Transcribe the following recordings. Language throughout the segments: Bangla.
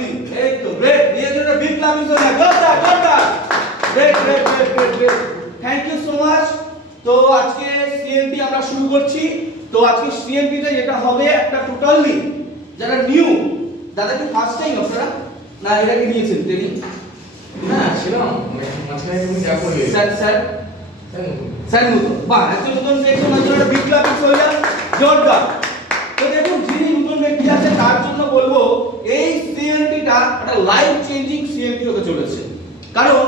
আর্লি এই তো গ্রেট দিয়ে জন্য বিগ ক্লাপ ইজ অন গডটা great thank you so much. তো আজকে সিএনটি আমরা শুরু করছি। তো আজকে সিএনটি তে যেটা হবে একটা টোটালি যারা নিউ দাদাকে ফার্স্ট টাইম আপনারা না এর আগে নিয়েছেন ট্রেনিং না ছিলাম মাঝখানে তুমি যা করলে স্যার নতুন বাহ একজন নতুন দেখুন একটা বিগ ক্লাপ ইজ হয়ে যান জোরদার। তো দেখুন যিনি নতুন ব্যক্তি আছে তার জন্য বলবো এই সিএনটিটা একটা লাইফ চেঞ্জিং সিএনটি হতে চলেছে। কারণ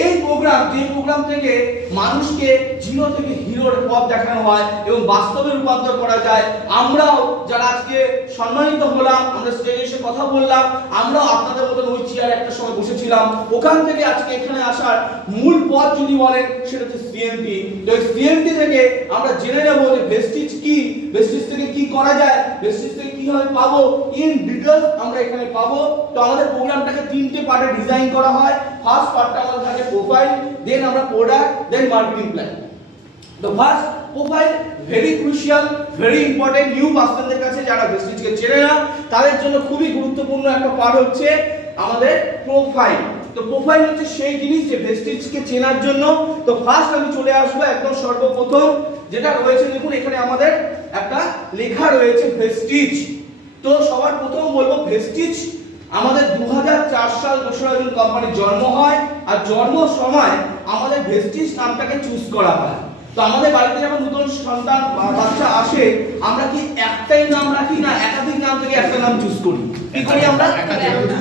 এই প্রোগ্রাম যে প্রোগ্রাম থেকে মানুষকে জিরো থেকে হিরোর পথ দেখানো হয় এবং বাস্তবে রূপান্তর করা যায়। আমরাও যারা আজকে সম্মানিত হলাম, আমরা স্টেজে এসে কথা বললাম, আমরাও আপনাদের মতন ওই চেয়ারে একটা সময় বসেছিলাম। ওখান থেকে আজকে এখানে আসার মূল পথ যদি বলেন সেটা হচ্ছে সিএনটি। তো এই সিএনটি থেকে আমরা জেনে নেব যে ভেস্টিজ কি, ভেস্টিজ থেকে কি করা যায়, ভেস্টিজ থেকে কিভাবে পাবো, ইন ডিটেইলস আমরা এখানে পাবো। তো আমাদের প্রোগ্রামটাকে তিনটে পার্টে ডিজাইন করা হয়। ফার্স্ট পার্টটা আমাদের থাকে প্রোফাইল, দেন আমরা প্রোডাক্ট, দেন মার্কেটিং প্ল্যান। তো first profile very crucial, very important. New পার্সনদের কাছে যারা ভেস্টিজকে চেনে না তাদের জন্য খুবই গুরুত্বপূর্ণ একটা পার্ট হচ্ছে আমাদের প্রোফাইল। তো প্রোফাইল হচ্ছে সেই জিনিস যে ভেস্টিজকে চেনার জন্য। তো ফার্স্ট আমি চলে আসবো একদম সর্বপ্রথম যেটা রয়েছে, দেখুন এখানে আমাদের একটা লেখা রয়েছে ভেস্টিজ। তো সবার প্রথম বলবো ভেস্টিজ আমাদের 2004 সাল 2রা জুন কোম্পানির জন্ম হয়। আর জন্ম সময় আমাদের ভেস্টিজ নামটাকে চুজ করা হয়। তো আমাদের বাড়িতে যখন নতুন সন্তান বাচ্চা আসে আমরা কি একটাই নাম রাখি না একাধিক নাম থেকে একটা নাম চুজ করি? কি করি আমরা?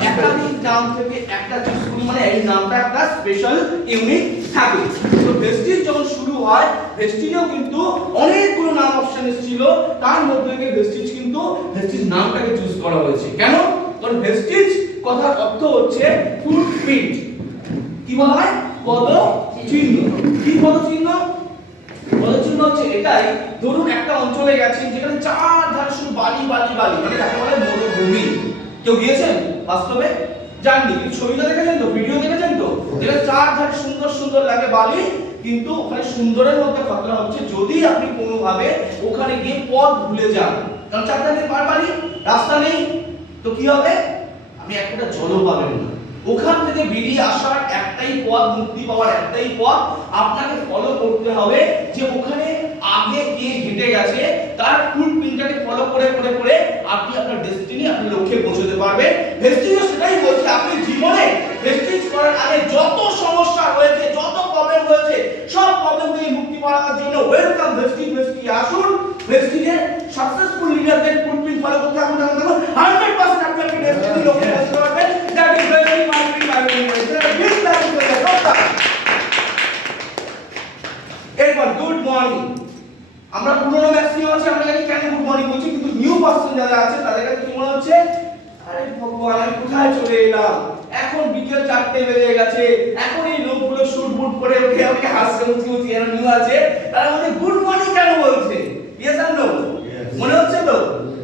একাধিক নাম থেকে একটা চুজ করি, মানে এই নামটা একটা স্পেশাল ইউনিক থাকে। তো ভেস্টিজ যখন শুরু হয় ভেস্টিজেও কিন্তু অনেকগুলো নাম অপশন ছিল, তার মধ্যে থেকে ভেস্টিজ কিন্তু ভেস্টিজ নামটাকে চুজ করা হয়েছে। কেন? কারণ ভেস্টিজ কথার অর্থ হচ্ছে ফুটপ্রিন্ট। কি বলা হয়? পদচিহ্ন। কি পদচিহ্ন? পদচিহ্ন হচ্ছে এটাই, ধরুন একটা অঞ্চলে গেছেন যেখানে চারধারে শুধু বালি বালি বালি, মানে যাকে বলে মরুভূমি। কেউ গিয়েছেন বাস্তবে? জাননি, কিন্তু ছবিটা দেখেছেন তো, ভিডিও দেখেছেন তো, যেটা চারধারে সুন্দর সুন্দর লাগে বালি, কিন্তু ওখানে সুন্দরের মধ্যে ঘটনা হচ্ছে যদি আপনি কোনোভাবে ওখানে গিয়ে পথ ভুলে যান, কারণ চারধারে বালি, রাস্তা নেই, তো কি হবে? আপনি একটা জলও পাবেন না। ওখান থেকে বেরিয়ে আসার একটাই পথ, মুক্তি পাওয়ার একটাই পথ, আপনাকে ফলো করতে হবে যে ওখানে আগে কে হেঁটে গেছে তার ফুটপ্রিন্টটাকে ফলো করে করে করে আপনি আপনার ডেস্টিনি, আপনার লক্ষ্যে পৌঁছতে পারবেন। ভেস্টিজ সেটাই বলছে, আপনি জীবনে ভেস্টিজ করার আগে যত সমস্যা হয়েছে, যত প্রবলেম হয়েছে, সব প্রবলেম থেকে মুক্তি পাওয়ার জন্য ওয়েলকাম ভেস্টিজ। ভেস্টিজে আসুন, ভেস্টিজে সাকসেসফুল লিডারদের ফুটপ্রিন্ট ফলো করতে থাকুন, 100% আপনি আপনার ডেস্টিনি লক্ষ্যে পৌঁছতে পারবেন। দ্যাট ইজ ভেরি এরপর গুড মর্নিং। আমরা পুরনো ম্যাক্সিমাম আছে, আমরা জানি কেন গুড মর্নিং বলছি, কিন্তু নিউ পারসন যারা আছে তাদের কাছে কি মনে হচ্ছে? আরে ভগবান আমি কোথায় চলে এলাম, এখন বিকেল 4টে বেজে গেছে, এখন এই লোকগুলো শুট বুট করে ওঠে আমাকে হাসতে মুচকি এরা নিউ আছে, তারা আমাদের গুড মর্নিং কেন বলছে? ইয়েস আর নো? মনে হচ্ছে তো?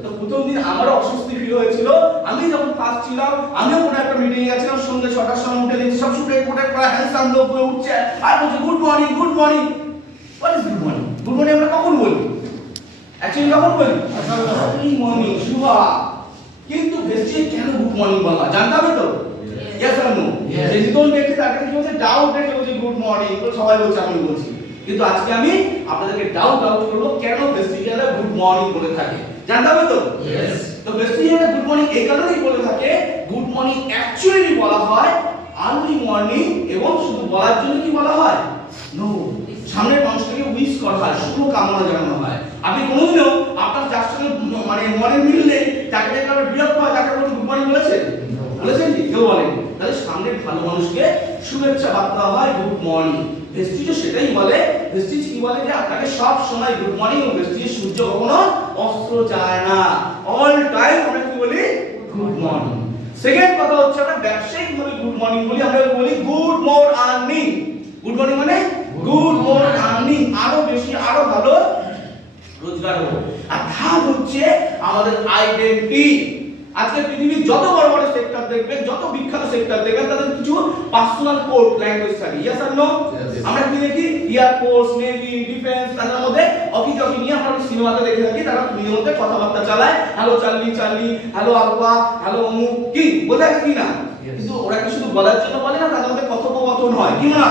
তো প্রথম দিন আমারও অস্বস্তি ফিল হয়েছিল। আমি যখন ফার্স্ট ছিলাম আমিও কোনো একটা মিটিং এ গেছিলাম, সন্ধ্যে 6টার সময় উঠে দেখছি সব শুটে কোটে পড়া হ্যান্ডসাম লোক করে উঠছে আর বলছে good morning good morning. What is good morning? Good morning আমরা কখন বলি? অ্যাকচুয়ালি কখন বলি? Good morning Shubha. কিন্তু ভেস্টিজ কেন গুড মর্নিং বলা জানতে হবে তো? ইয়েস আর নো? যে জীবন ব্যক্তি তাকে কি বলছে ডাউট রেখে বলছে গুড মর্নিং, তো সবাই বলছে আমি বলছি। কিন্তু আজকে আমি আপনাদেরকে ডাউট করব কেন ভেস্টিজরা গুড মর্নিং বলে থাকে, জানতে হবে তো? ইয়েস। তো ভেস্টিজরা গুড মর্নিং এই কারণেই বলে থাকে, গুড মর্নিং অ্যাকচুয়ালি বলা হয় আর্লি মর্নিং, এবং শুধু বলার জন্য কি বলা হয়? নো, সামনের মানুষটাকে উইশ করা হয়, শুভ কামনা জানানো হয়। আপনি কোনোদিনও আপনার যার সঙ্গে মানে মনে মিল নেই, তাকে দেখে আপনার বিরক্ত হয়, তাকে বলতে গুড মর্নিং বলেছেন? বলেছেন কি? কেউ বলেন? তাহলে সামনের ভালো মানুষকে শুভেচ্ছা বার্তা হয় গুড মর্নিং। ভেস্টিজও সেটাই বলে। ভেস্টিজ কি বলে? যে আপনাকে সব সময় গুড মর্নিং, এবং ভেস্টিজ সূর্য কখনো অস্ত যায় না, অল টাইম আমরা কি বলি? Good morning. সেকেন্ড কথা হচ্ছে আমরা ব্যবসায়িক ভাবে গুড মর্নিং বলি, আমরা বলি গুড মোর আর্নিং। গুড মর্নিং মানে গুড মোর আর্নিং, আরো বেশি আরো ভালো রোজগার হবে। আর থার্ড হচ্ছে আমাদের আইডেন্টিটি। আজকে পৃথিবীর যত বড় বড় সেক্টর দেখবেন, যত বিখ্যাত সেক্টর দেখবেন, তাদের কিছু পার্সোনাল কোড ল্যাঙ্গুয়েজ থাকে। ইয়েস আর নো? আমরা কি দেখি? এয়ার ফোর্স, নেভি, ডিফেন্স, তাদের মধ্যে অকি টকি নিয়ে আমরা সিনেমাতে দেখে থাকি, তারা নিজের মধ্যে কথাবার্তা চালায়, hello Charlie Charlie, hello alpha, hello অমুক, কি বোঝায় কি না? কিন্তু ওরা কি শুধু বলার জন্য বলে না, তাদের মধ্যে কথোপকথন হয়, কি না?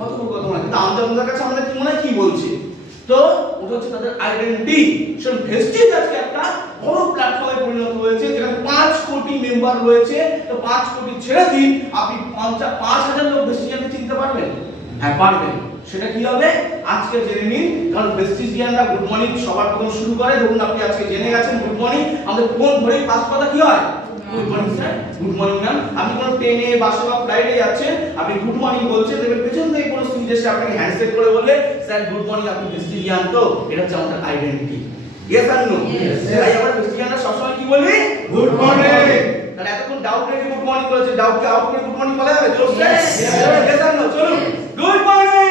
কথোপকথন হয়। কিন্তু আমাদের কাছে আমাদের কি মনে হয়, কি বলছে? তো ওটা হচ্ছে তাদের আইডেন্টিটি। সো ভেস্টিজ আজকে একটা বড় প্ল্যাটফর্মে পরিণত হয়েছে, যেখানে 5 কোটি মেম্বার রয়েছে। তো 5 কোটি ছেড়ে দিন, আপনি 5,000 লোক ভেস্টিজিয়ানকে চিনতে পারবেন? হ্যাঁ পারবেন। সেটা কি হবে আজকে জেনে নিন। কারণ ভেস্টিজিয়ানরা গুড মর্নিং সবার প্রথম শুরু করে। ধরুন আপনি আজকে জেনে গেছেন গুড মর্নিং, আমাদের কোন ধরে ফার্স্ট কথা কি হয়? Good morning sir, good morning ma'am. আপনি কোন ট্রেনে, বাসে বা ফ্লাইটে যাচ্ছেন, আপনি গুড মর্নিং বলছেন, দেখবেন পেছন থেকে কোনো স্টুডেন্ট এসে আপনাকে হ্যান্ডশেক করে বললে স্যার গুড মর্নিং, আপনি ভেস্টিজিয়ান। তো এটা হচ্ছে আমাদের আইডেন্টিটি। ইয়েস আর নো? তাই আমরা ভেস্টিজিয়ানরা সবসময় কি বলি? Good morning. তাহলে এতক্ষণ ডাউট রেখে গুড মর্নিং বলেছে, ডাউটকে আউট করে গুড মর্নিং বলা যাবে? জোরসে ইয়েস আর নো? চলুন গুড মর্নিং।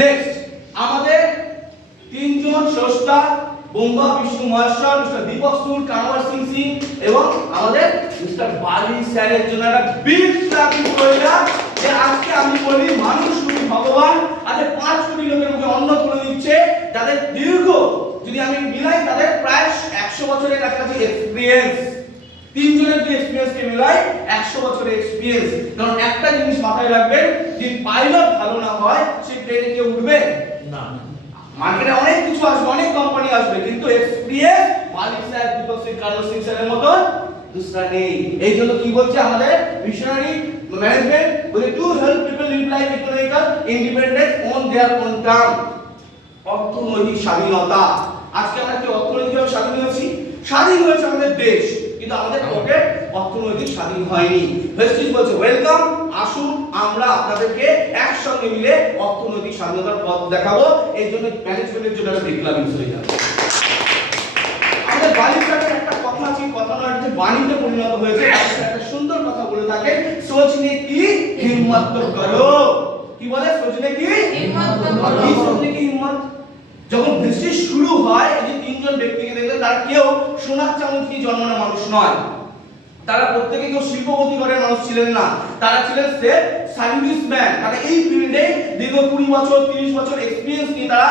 নেক্সট আমাদের তিনজন স্রষ্টা, বোম্বা বিষ্ণু মহেশ্বর, মিস্টার দীপক সুর, কানওয়ার সিং সিং এবং আমাদের মিস্টার বালি স্যারের জন্য একটা বিগ ক্লাপিং প্রয়োজন। যে আজকে আমি বলি মানুষ রূপী ভগবান আজ 5 কোটি লোকের মুখে অন্ন তুলে দিচ্ছে, যাদের দীর্ঘ যদি আমি মিলাই তাদের প্রায় 100 বছরের কাছাকাছি এক্সপেরিয়েন্স। তিনজনের যদি এক্সপেরিয়েন্স কে মিলাই 100 বছরের এক্সপেরিয়েন্স। কারণ একটা জিনিস মাথায় রাখবেন, যে পাইলট ভালো না হয় সেই প্লেনে কেউ উঠবে না। মার্কেটে অনেক কিছু আসবে, অনেক কোম্পানি আসবে, কিন্তু এক্সপেরিয়েন্স মালিক স্যার, দীপক সিং, কার্লো সিং স্যারের মতো দুসরা নেই। এই জন্য কি বলছে আমাদের মিশনারি ম্যানেজমেন্ট, বলে to help people live life economical independence on their own term. অর্থনৈতিক স্বাধীনতা। আজকে আমরা কি অর্থনৈতিকভাবে স্বাধীন হয়েছি? স্বাধীন হয়েছে আমাদের দেশ, কিন্তু আমাদের পকেট অর্থনৈতিক স্বাধীন হয়নি। ভেস্টিজ বলছে ওয়েলকাম, আসুন আমরা আপনাদেরকে একসঙ্গে মিলে অর্থনৈতিক স্বাধীনতার পথ দেখাবো। এই জন্য ম্যানেজমেন্টের জন্য একটা বিগ ক্লাবিং হয়ে যাবে। আমাদের বালিকাদের একটা কথা আছে, কথা নয়, যে বাণীতে পরিণত হয়েছে। একটা সুন্দর কথা বলে থাকে, সোচনে কি হিম্মত তো করো। কি বলে? সোচনে কি হিম্মত তো করো। কি সোচনে কি হিম্মত? যখন ভেস্টিজ শুরু হয়, এই যে তিনজন ব্যক্তিকে দেখলেন, তারা কেউ সোনার চামচ নিয়ে জন্মানো মানুষ নয়। তারা প্রত্যেকে কেউ শিল্পপতি ঘরের মানুষ ছিলেন না, তারা ছিলেন সেলফ সার্ভিসম্যান। তারা এই ফিল্ডে দীর্ঘ 20 বছর 30 বছর এক্সপেরিয়েন্স নিয়ে তারা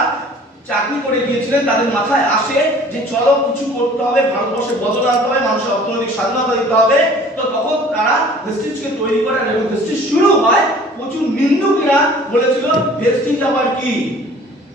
চাকরি করে গিয়েছিলেন। তাদের মাথায় আসে যে চলো কিছু করতে হবে, ভারতবর্ষে বদল আনতে হবে, মানুষের অর্থনৈতিক স্বাধীনতা দিতে হবে। তো তখন তারা ভেস্টিজকে তৈরি করেন এবং ভেস্টিজ শুরু হয়। প্রচুর নিন্দুকেরা বলেছিল ভেস্টিজ আবার কি,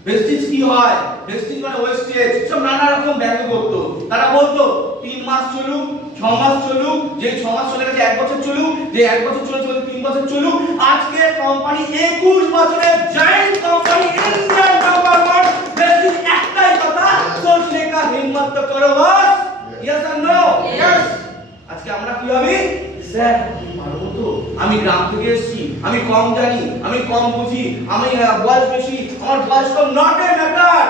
ভেস্টিজ কি হয়, ভেস্টিজ মানে ওয়েস্টেজ, সব নানা রকম ব্যঙ্গ করতো। তারা বলতো 3 মাস চলুক, 6 মাস চলুক, যে 6 মাস চলে গেছে 1 বছর চলুক, যে 1 বছর চলে 3 বছর চলুক। আজকে কোম্পানি 21 বছরের giant company, Indian number 1 Vestige. একটাই কথা, সোচনে কা হিম্মত তো করো বস। ইয়েস আর নো? ইয়েস। আজকে আমরা কি হবে? স্যার পারবো তো, আমি গ্রাম থেকে এসেছি, আমি কম জানি, আমি কম বুঝি, আমি বয়স বেশি, আমার বয়স কম, নট এ ম্যাটার।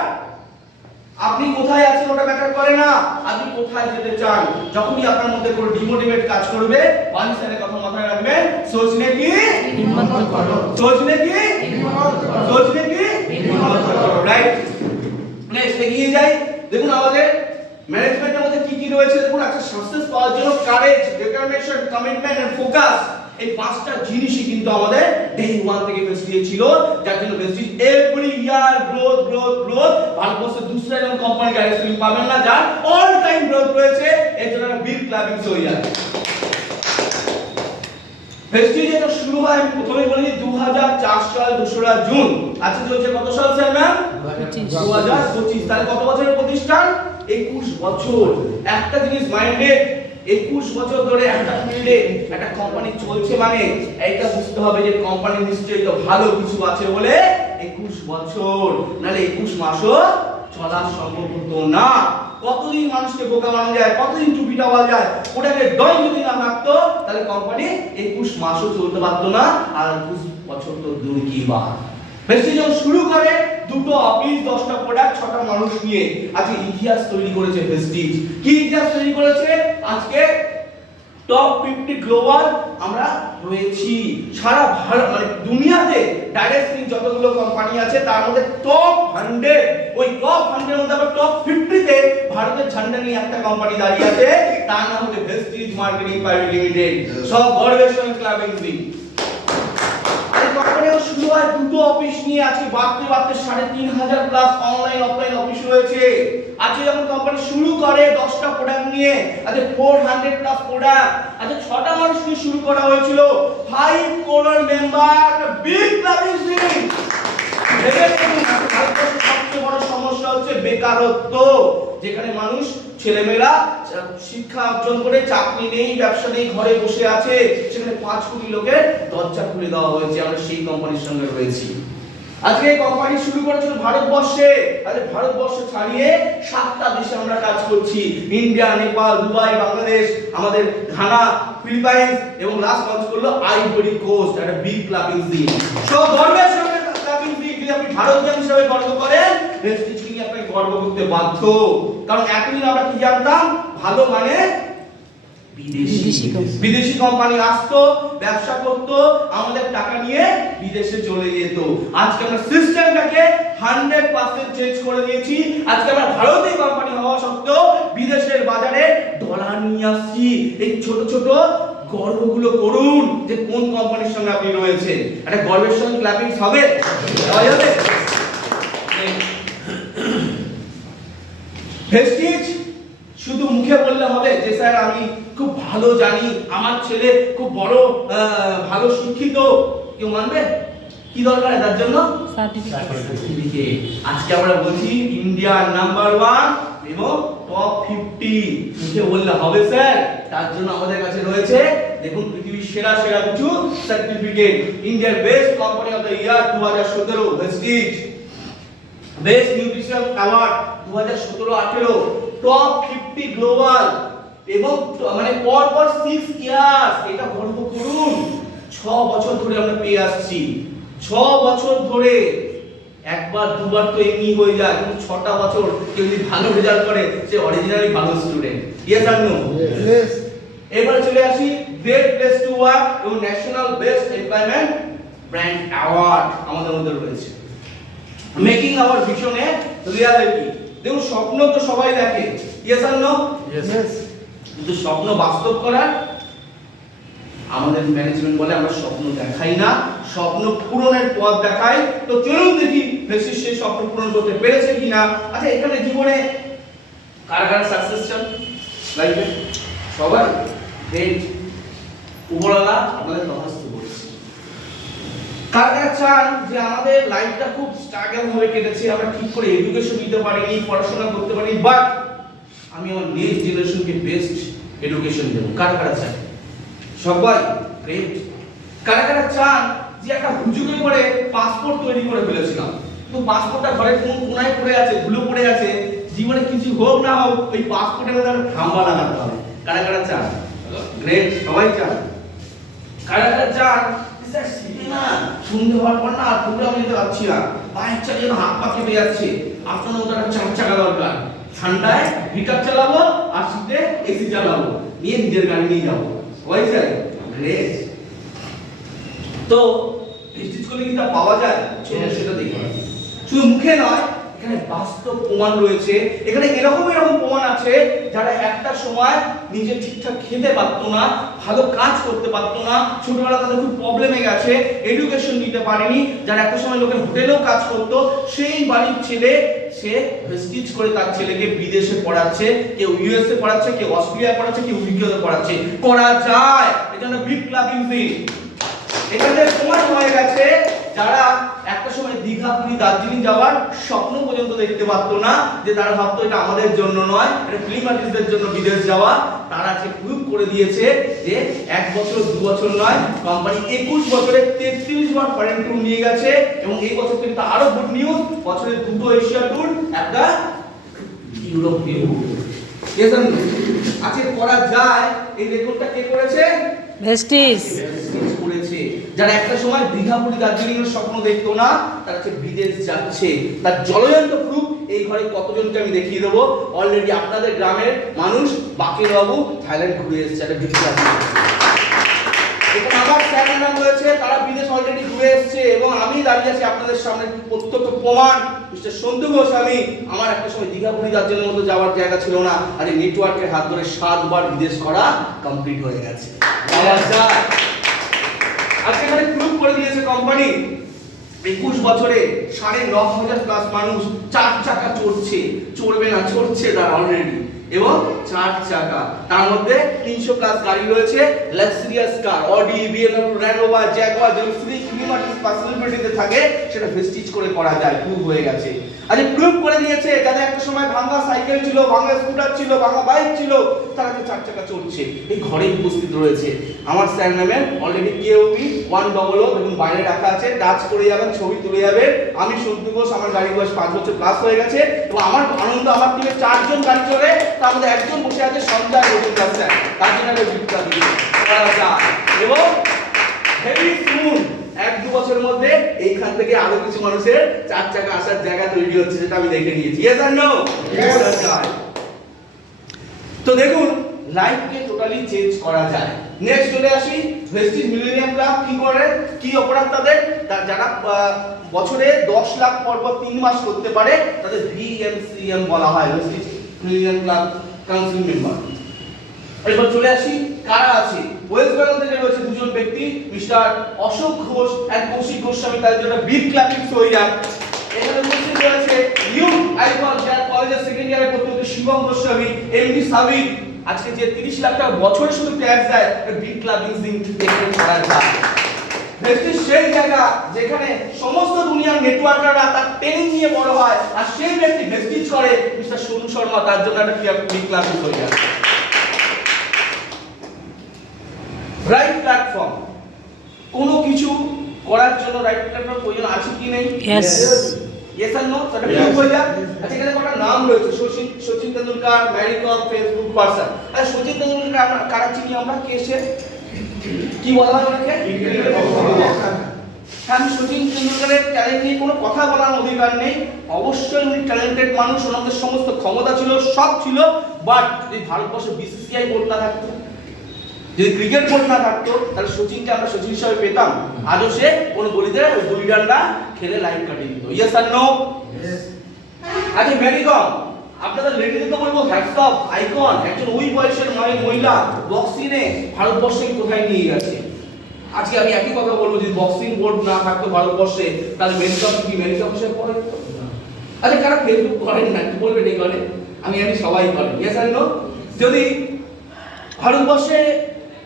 আপনি কোথায় আছেন ওটা ম্যাটার করে না, আপনি কোথায় যেতে চান। যখনই আপনার মধ্যে কোনো ডিমোটিভেট কাজ করবে, বানি স্যারের কথা মাথায় রাখবেন, সোচনে কি হিম্মত করো, সোচনে কি হিম্মত করো, সোচনে কি হিম্মত করো। রাইট। নেক্সট এগিয়ে যাই। দেখুন আমাদের ম্যানেজমেন্টের মধ্যে কি কি রয়েছে। দেখুন একটা সাকসেস পাওয়ার জন্য courage, determination, commitment and focus, এই 5টা জিনিসই কিন্তু আমাদের ডে 1 থেকে ভেস্টিজ ছিল। যার জন্য Vestige every year growth growth growth. ভারতবর্ষের দুসরা এরকম কোম্পানি গ্যারেন্টি পাবেন না যার অল টাইম গ্রোথ রয়েছে। এর জন্য একটা বিগ ক্লাবিং হয়ে যায়। ভেস্টিজ এটা শুরু হয়, আমি প্রথমে বলি 2004 সাল 2রা জুন। আজকে চলছে কত সাল স্যার ম্যাম? 2025। তাহলে কত বছরের প্রতিষ্ঠান? 21 বছর। একটা জিনিস মাইন্ডেড, 21 বছর ধরে একটা ফিল্ডে একটা কোম্পানি চলছে, মানে এইটা বুঝতে হবে যে কোম্পানি নিশ্চয়ই তো ভালো কিছু আছে বলে 21 বছর, নালে 21 মাসও চলা সম্ভব হতো না। কতদিন মানুষকে বোকা বানানো যায়, কতদিন টুপি দেওয়া যায়, ওটাকে দম যদি না থাকতো তাহলে কোম্পানি 21 মাসও চলতে পারতো না, আর 21 বছর তো দূর কি বাত। ভেস্টিজ যখন শুরু করে 2টো অফিস, 10টা প্রোডাক্ট, 6টা মানুষ নিয়ে আজকে ইতিহাস তৈরি করেছে ভেস্টিজ। কি ইতিহাস তৈরি করেছে? আজকে টপ 50 গ্লোবাল আমরা রয়েছি। সারা ভারত মানে দুনিয়াতে ডাইরেক্ট সেলিং যতগুলো কোম্পানি আছে তার মধ্যে টপ 100, ওই টপ 100 এর মধ্যে আবার টপ 50 তে ভারতের ঝান্ডা নিয়ে একটা কোম্পানি দাঁড়িয়ে আছে, তার নাম হচ্ছে ভেস্টিজ মার্কেটিং প্রাইভেট লিমিটেড। সব গর্বের সঙ্গে ক্লাবিং দিই। আরে কোম্পানিও শুরু হয় দুটো অফিস নিয়ে, আজকে বাড়তে 3,500 প্লাস অনলাইন অফলাইন অফিস রয়েছে। আজকে যখন কোম্পানি শুরু করে 10টা প্রোডাক্ট নিয়ে, আজকে 400 প্লাস প্রোডাক্ট, আজকে 6টা মানুষ নিয়ে শুরু করা হয়েছিল, 5 করোড় মেম্বার, একটা বিগ ক্লাবিং দিন। ভারতবর্ষের সবচেয়ে বড় সমস্যা হচ্ছে বেকারত্ব, যেখানে মানুষ ছেলেমেয়েরা শিক্ষা অর্জন করে চাকরি নেই, ব্যবসা নেই, ঘরে বসে আছে, সেখানে 5 কোটি লোকের দরজা খুলে দেওয়া হয়েছে। আমরা সেই কোম্পানির সঙ্গে রয়েছি। আজকে এই কোম্পানি শুরু করেছিল ভারতবর্ষে, আজ ভারতবর্ষ ছাড়িয়ে 7টা দেশে আমরা কাজ করছি, ইন্ডিয়া, নেপাল, দুবাই, বাংলাদেশ, আমাদের ঘানা, ফিলিপাইন্স এবং লাস্ট লঞ্চ করলো আইভরি কোস্ট। একটা বিগ ক্লাবিং দিন, সব গর্বের সঙ্গে ক্লাবিং দিন। যদি আপনি ভারতীয় হিসেবে গর্ব করেন, ভেস্টিজ কি আপনাকে গর্ব করতে বাধ্য। কারণ এতদিন আমরা কি জানতাম, ভালো মানে বিদেশি কোম্পানি আসতো, ব্যবসা করতো, আমাদের টাকা নিয়ে বিদেশে চলে যেত। আজকে আমরা সিস্টেমটাকে 100% চেঞ্জ করে দিয়েছি। আজকে আমরা ভারতীয় কোম্পানি হওয়া সত্ত্বেও বিদেশের বাজারে ডলার নিয়ে আসছি। এই ছোট ছোট গর্বগুলো করুন যে কোন কোম্পানির সঙ্গে আপনি রয়েছেন। একটা গর্বের সঙ্গে ক্ল্যাপিং হবে, হবে। ভেস্টিজ শুধু মুখে বললে হবে যে স্যার আমি খুব ভালো জানি, আমার ছেলে খুব বড় ভালো শিক্ষিত, কেউ মানবে? কি দরকার তার জন্য? সার্টিফিকেট। আজকে আমরা বলছি ইন্ডিয়া নাম্বার 1 এবং টপ 50। মুখে বললে হবে স্যার, তার জন্য আমাদের কাছে রয়েছে দেখুন পৃথিবীর সেরা সেরা কিছু সার্টিফিকেট। ইন্ডিয়ার best company of the year 2017 Vestige, best nutrition award 2017-18, top 50 global এবং মানে পর 6 ইয়ার্স। এটা গর্ব করুন। 6 বছর ধরে আমরা পেয়ে আসছি, 6 বছর ধরে। একবার দুবার তো এমনি হয়ে যায়, কিন্তু 6টা বছর কেউ যদি ভালো রেজাল্ট করে সে অরিজিনালি ভালো স্টুডেন্ট। ইয়েস আর নো? ইয়েস। এবারে চলে আসি গ্রেট প্লেস টু ওয়ার্ক এবং national best employment brand award আমাদের মধ্যে রয়েছে। মেকিং আওয়ার ভিশন এ রিয়ালিটি। দেখুন স্বপ্ন তো সবাই দেখে, ইয়েস আর নো? ইয়েস। কিন্তু স্বপ্ন বাস্তব করার আমাদের ম্যানেজমেন্ট বলে আমরা স্বপ্ন দেখাই না, স্বপ্ন পূরণের পথ দেখাই। তো চলুন দেখি ভেস্টিজ সেই স্বপ্ন পূরণ করতে পেরেছে কিনা। আচ্ছা এখানে জীবনে কার কার সাকসেস চান লাইফে? সবাই? গ্রেট। উপরওয়ালা আপনাদের নমস্ত বলছি। কার কার চান যে আমাদের লাইফটা খুব স্ট্রাগল ভাবে কেটেছে, আমরা ঠিক করে এডুকেশন নিতে পারিনি, পড়াশোনা করতে পারিনি, বাট আমি আমার নেক্সট জেনারেশনকে বেস্ট এডুকেশন দেব? কার কার চান? সবাই? গ্রেট। কারা কারা চান যে একটা হুজুগে করে পাসপোর্ট তৈরি করে ফেলেছিলাম, তো পাসপোর্টটা ঘরে কোন কোনায় পড়ে আছে, ধুলো পড়ে আছে, জীবনে কিছু হোক না হোক ওই পাসপোর্টের মধ্যে একটা খাম্বা লাগাতে হবে? কারা কারা চান? গ্রেট, সবাই চান। কারা কারা চান স্যার শীতে না সন্ধে হওয়ার পর না আর প্রোগ্রাম নিতে পারছি না, বাইক চালিয়ে হাত পা কেঁপে যাচ্ছে, আপনার মতো একটা 4 চাকা দরকার, ঠান্ডায় হিটার চালাবো আর শীতে এসি চালাবো, নিয়ে নিজের গাড়ি নিয়ে যাবো? সবাই চাই? গ্রেট। তো ভেস্টিজ করলে কি তা পাওয়া যায়? চলুন সেটা দেখি। শুধু মুখে নয়, এখানে বাস্তব প্রমাণ রয়েছে। এখানে এরকম প্রমাণ আছে যারা একটা সময় নিজে ঠিকঠাক খেতে পারতো না, ভালো কাজ করতে পারতো না, ছোটবেলা তাদের খুব প্রবলেমে গেছে, এডুকেশন নিতে পারেনি, যারা একটা সময় লোকের হোটেলেও কাজ করতো, সেই বাড়ির ছেলে সে ভেস্টিজ করে তার ছেলেকে বিদেশে পড়াচ্ছে, কেউ ইউএসএ পড়াচ্ছে, কেউ অস্ট্রেলিয়া পড়াচ্ছে, কেউ ইউকেতে পড়াচ্ছে। করা যায়, এজন্য বিগ ক্লাবিং দিন। এখানে প্রমাণ হয়ে গেছে যারা একটা সময় দীঘা, পুরী, দার্জিলিং যাওয়ার স্বপ্ন পর্যন্ত দেখতে পারতো না, যে তারা ভাবতো এটা আমাদের জন্য নয়, এটা ফিল্ম আর্টিস্টদের জন্য বিদেশ যাওয়া, তারা যে প্রুভ করে দিয়েছে যে 1 বছর 2 বছর নয়, কোম্পানি 21 বছরে 33 বার ফরেন ট্যুর নিয়ে গেছে। এবং এই বছর কিন্তু আরো গুড নিউজ, বছরে 2টো এশিয়া ট্যুর, একটা ইউরোপ ট্যুর। এজন আছে করা যায়। এই রেকর্ডটা কে করেছে? ভেস্টিজ করেছে। যারা একটা সময় দীঘা, পুরী, দার্জিলিং এর স্বপ্ন দেখতো না, তারা বিদেশ যাচ্ছে, তার জ্বলন্ত প্রুফ এই ঘরে কতজনকে আমি দেখিয়ে দেবো। অলরেডি আপনাদের গ্রামের মানুষ বাকির বাবু থাইল্যান্ড ঘুরে এসেছে, একটা ভিডিও আছে। এখানে আমার স্যারের নাম রয়েছে, তারা বিদেশ অলরেডি ঘুরে এসেছে এবং আমি দাঁড়িয়ে আছি আপনাদের সামনে প্রত্যক্ষ প্রমাণ। মিস্টার সন্তু ঘোষ, আমি আমার একটা সময় দীঘা পুরী দার্জিলিংয়ের মতো যাওয়ার জায়গা ছিল না, আর এই নেটওয়ার্কের হাত ধরে 7 বার বিদেশ করা কমপ্লিট হয়ে গেছে। আজকে এখানে প্রুফ করে দিয়েছে কোম্পানি 21 বছরে 9,500 প্লাস মানুষ 4 চাকা চড়বে না, চড়ছে তারা অলরেডি, এবং 4 চাকা, তার মধ্যে 300 প্লাস গাড়ি রয়েছে, লাক্সারিয়াস কার, Audi, BMW, land rover, Jaguar, যেগুলো ক্লিমাটিক পার্সোনালিটিতে থাকে সেটা ভেস্টিজ করে করা যায়, প্রুফ হয়ে গেছে। আজকে প্রুফ করে দিয়েছে যাদের একটা সময় ভাঙা সাইকেল ছিল, ভাঙা স্কুটার ছিল, ভাঙা বাইক ছিল, তারা যে 4 চাকা চড়ছে এই ঘরে উপস্থিত রয়েছে। আমার স্যার নামে অলরেডি কেওবি 100 এবং বাইরে রাখা আছে, টাচ করে যাবেন, ছবি তুলে যাবেন। আমি সন্তু ঘোষ, আমার গাড়ি বয়স 5 বছর প্লাস হয়ে গেছে এবং আমার আনন্দ, আমার টিমে 4 জন গাড়ি চড়ে, তার মধ্যে একজন বসে আছে সঞ্জয় মজুমদার স্যার, তার জন্য একটা বিক্রা দিয়ে এবং হেভি সুন 1-2 বছরের মধ্যে এইখান থেকে আরো কিছু মানুষের 4 চাকা আসার জায়গা তৈরি হচ্ছে, সেটা আমি দেখে নিয়েছি। ইয়েস আর নো? তো দেখুন, লাইফকে টোটালি চেঞ্জ করা যায়। নেক্সট চলে আসি, ভেস্টিজ মিলেনিয়াম ক্লাব কি করে, কি অপরাধ তাদের, যারা বছরে 10 লাখ পর 3 মাস করতে পারে তাদের ভিএমসিএম বলা হয়, Vestige millennium club council member. এবার চলে আসি কারা আছে। ওয়েস্ট বেঙ্গল থেকে রয়েছে 2 জন ব্যক্তি, মিস্টার অশোক ঘোষ এন্ড কৌশিক গোস্বামী, তাদের জন্য বিগ ক্লাপিং হয়ে যায়। এখানে উপস্থিত রয়েছে ইউ আইকন, যারা কলেজের সেকেন্ড ইয়ারে পড়তে হচ্ছে, শিবম গোস্বামী, এমডি সাবির। আজকে যে 30 লাখ টাকা বছরে শুধু ট্যাক্স দেয়, বিগ ক্লাপিং সিং দেখতে করা যায়। ভেস্টিজ সেই জায়গা যেখানে সমস্ত দুনিয়ার নেটওয়ার্কাররা তার ট্রেনিং নিয়ে বড় হয়, আর সেই ব্যক্তি ভেস্টিজ করে মিস্টার সোনু শর্মা, তার জন্য একটা বিগ ক্লাপিং হয়ে যায়। রাইট প্ল্যাটফর্ম, কোনো কিছু করার জন্য রাইট প্ল্যাটফর্ম প্রয়োজন আছে কি নেই? Yes. ইয়েস আর নো? তাহলে কি হয়ে যায়? আচ্ছা, এখানে কটা নাম রয়েছে, সচিন তেন্ডুলকার, ম্যারি কম, ফেসবুক পারসন। আচ্ছা, সচিন তেন্ডুলকার আমরা কারা চিনি, আমরা কে সে, কি বলা হয় ওনাকে? আমি সচিন তেন্ডুলকারের ট্যালেন্ট নিয়ে কোনো কথা বলার অধিকার নেই, অবশ্যই উনি ট্যালেন্টেড মানুষ, ওনাদের সমস্ত ক্ষমতা ছিল, সব ছিল, বাট এই ভারতবর্ষে বিসিসিআই বোর্ড না থাকতো, যদি ক্রিকেট বোর্ড না থাকতো, তাহলে সচিনকে আমরা সচিন হিসেবে পেতাম, আজও সে কোন গলিতে গুলি ডান্ডা খেলে লাইফ কাটিয়ে দিত। ইয়েস আর নো? আচ্ছা, ম্যারিকম, আপনাদের লেডিদেরকে বলবো হ্যাটস অফ, আইকন, একজন ওই বয়সের মহিলা বক্সিংয়ে ভারতবর্ষকে কোথায় নিয়ে গেছে। আজকে আমি একই কথা বলবো, যদি বক্সিং বোর্ড না থাকতো ভারতবর্ষে, তাহলে ম্যারিকম কি ম্যারিকম হিসেবে পড়ে? আচ্ছা, কারা ফেসবুক করেন না, কি বলবেন এই করে? আমি সবাই করেন। ইয়েস আর নো? যদি ভারতবর্ষে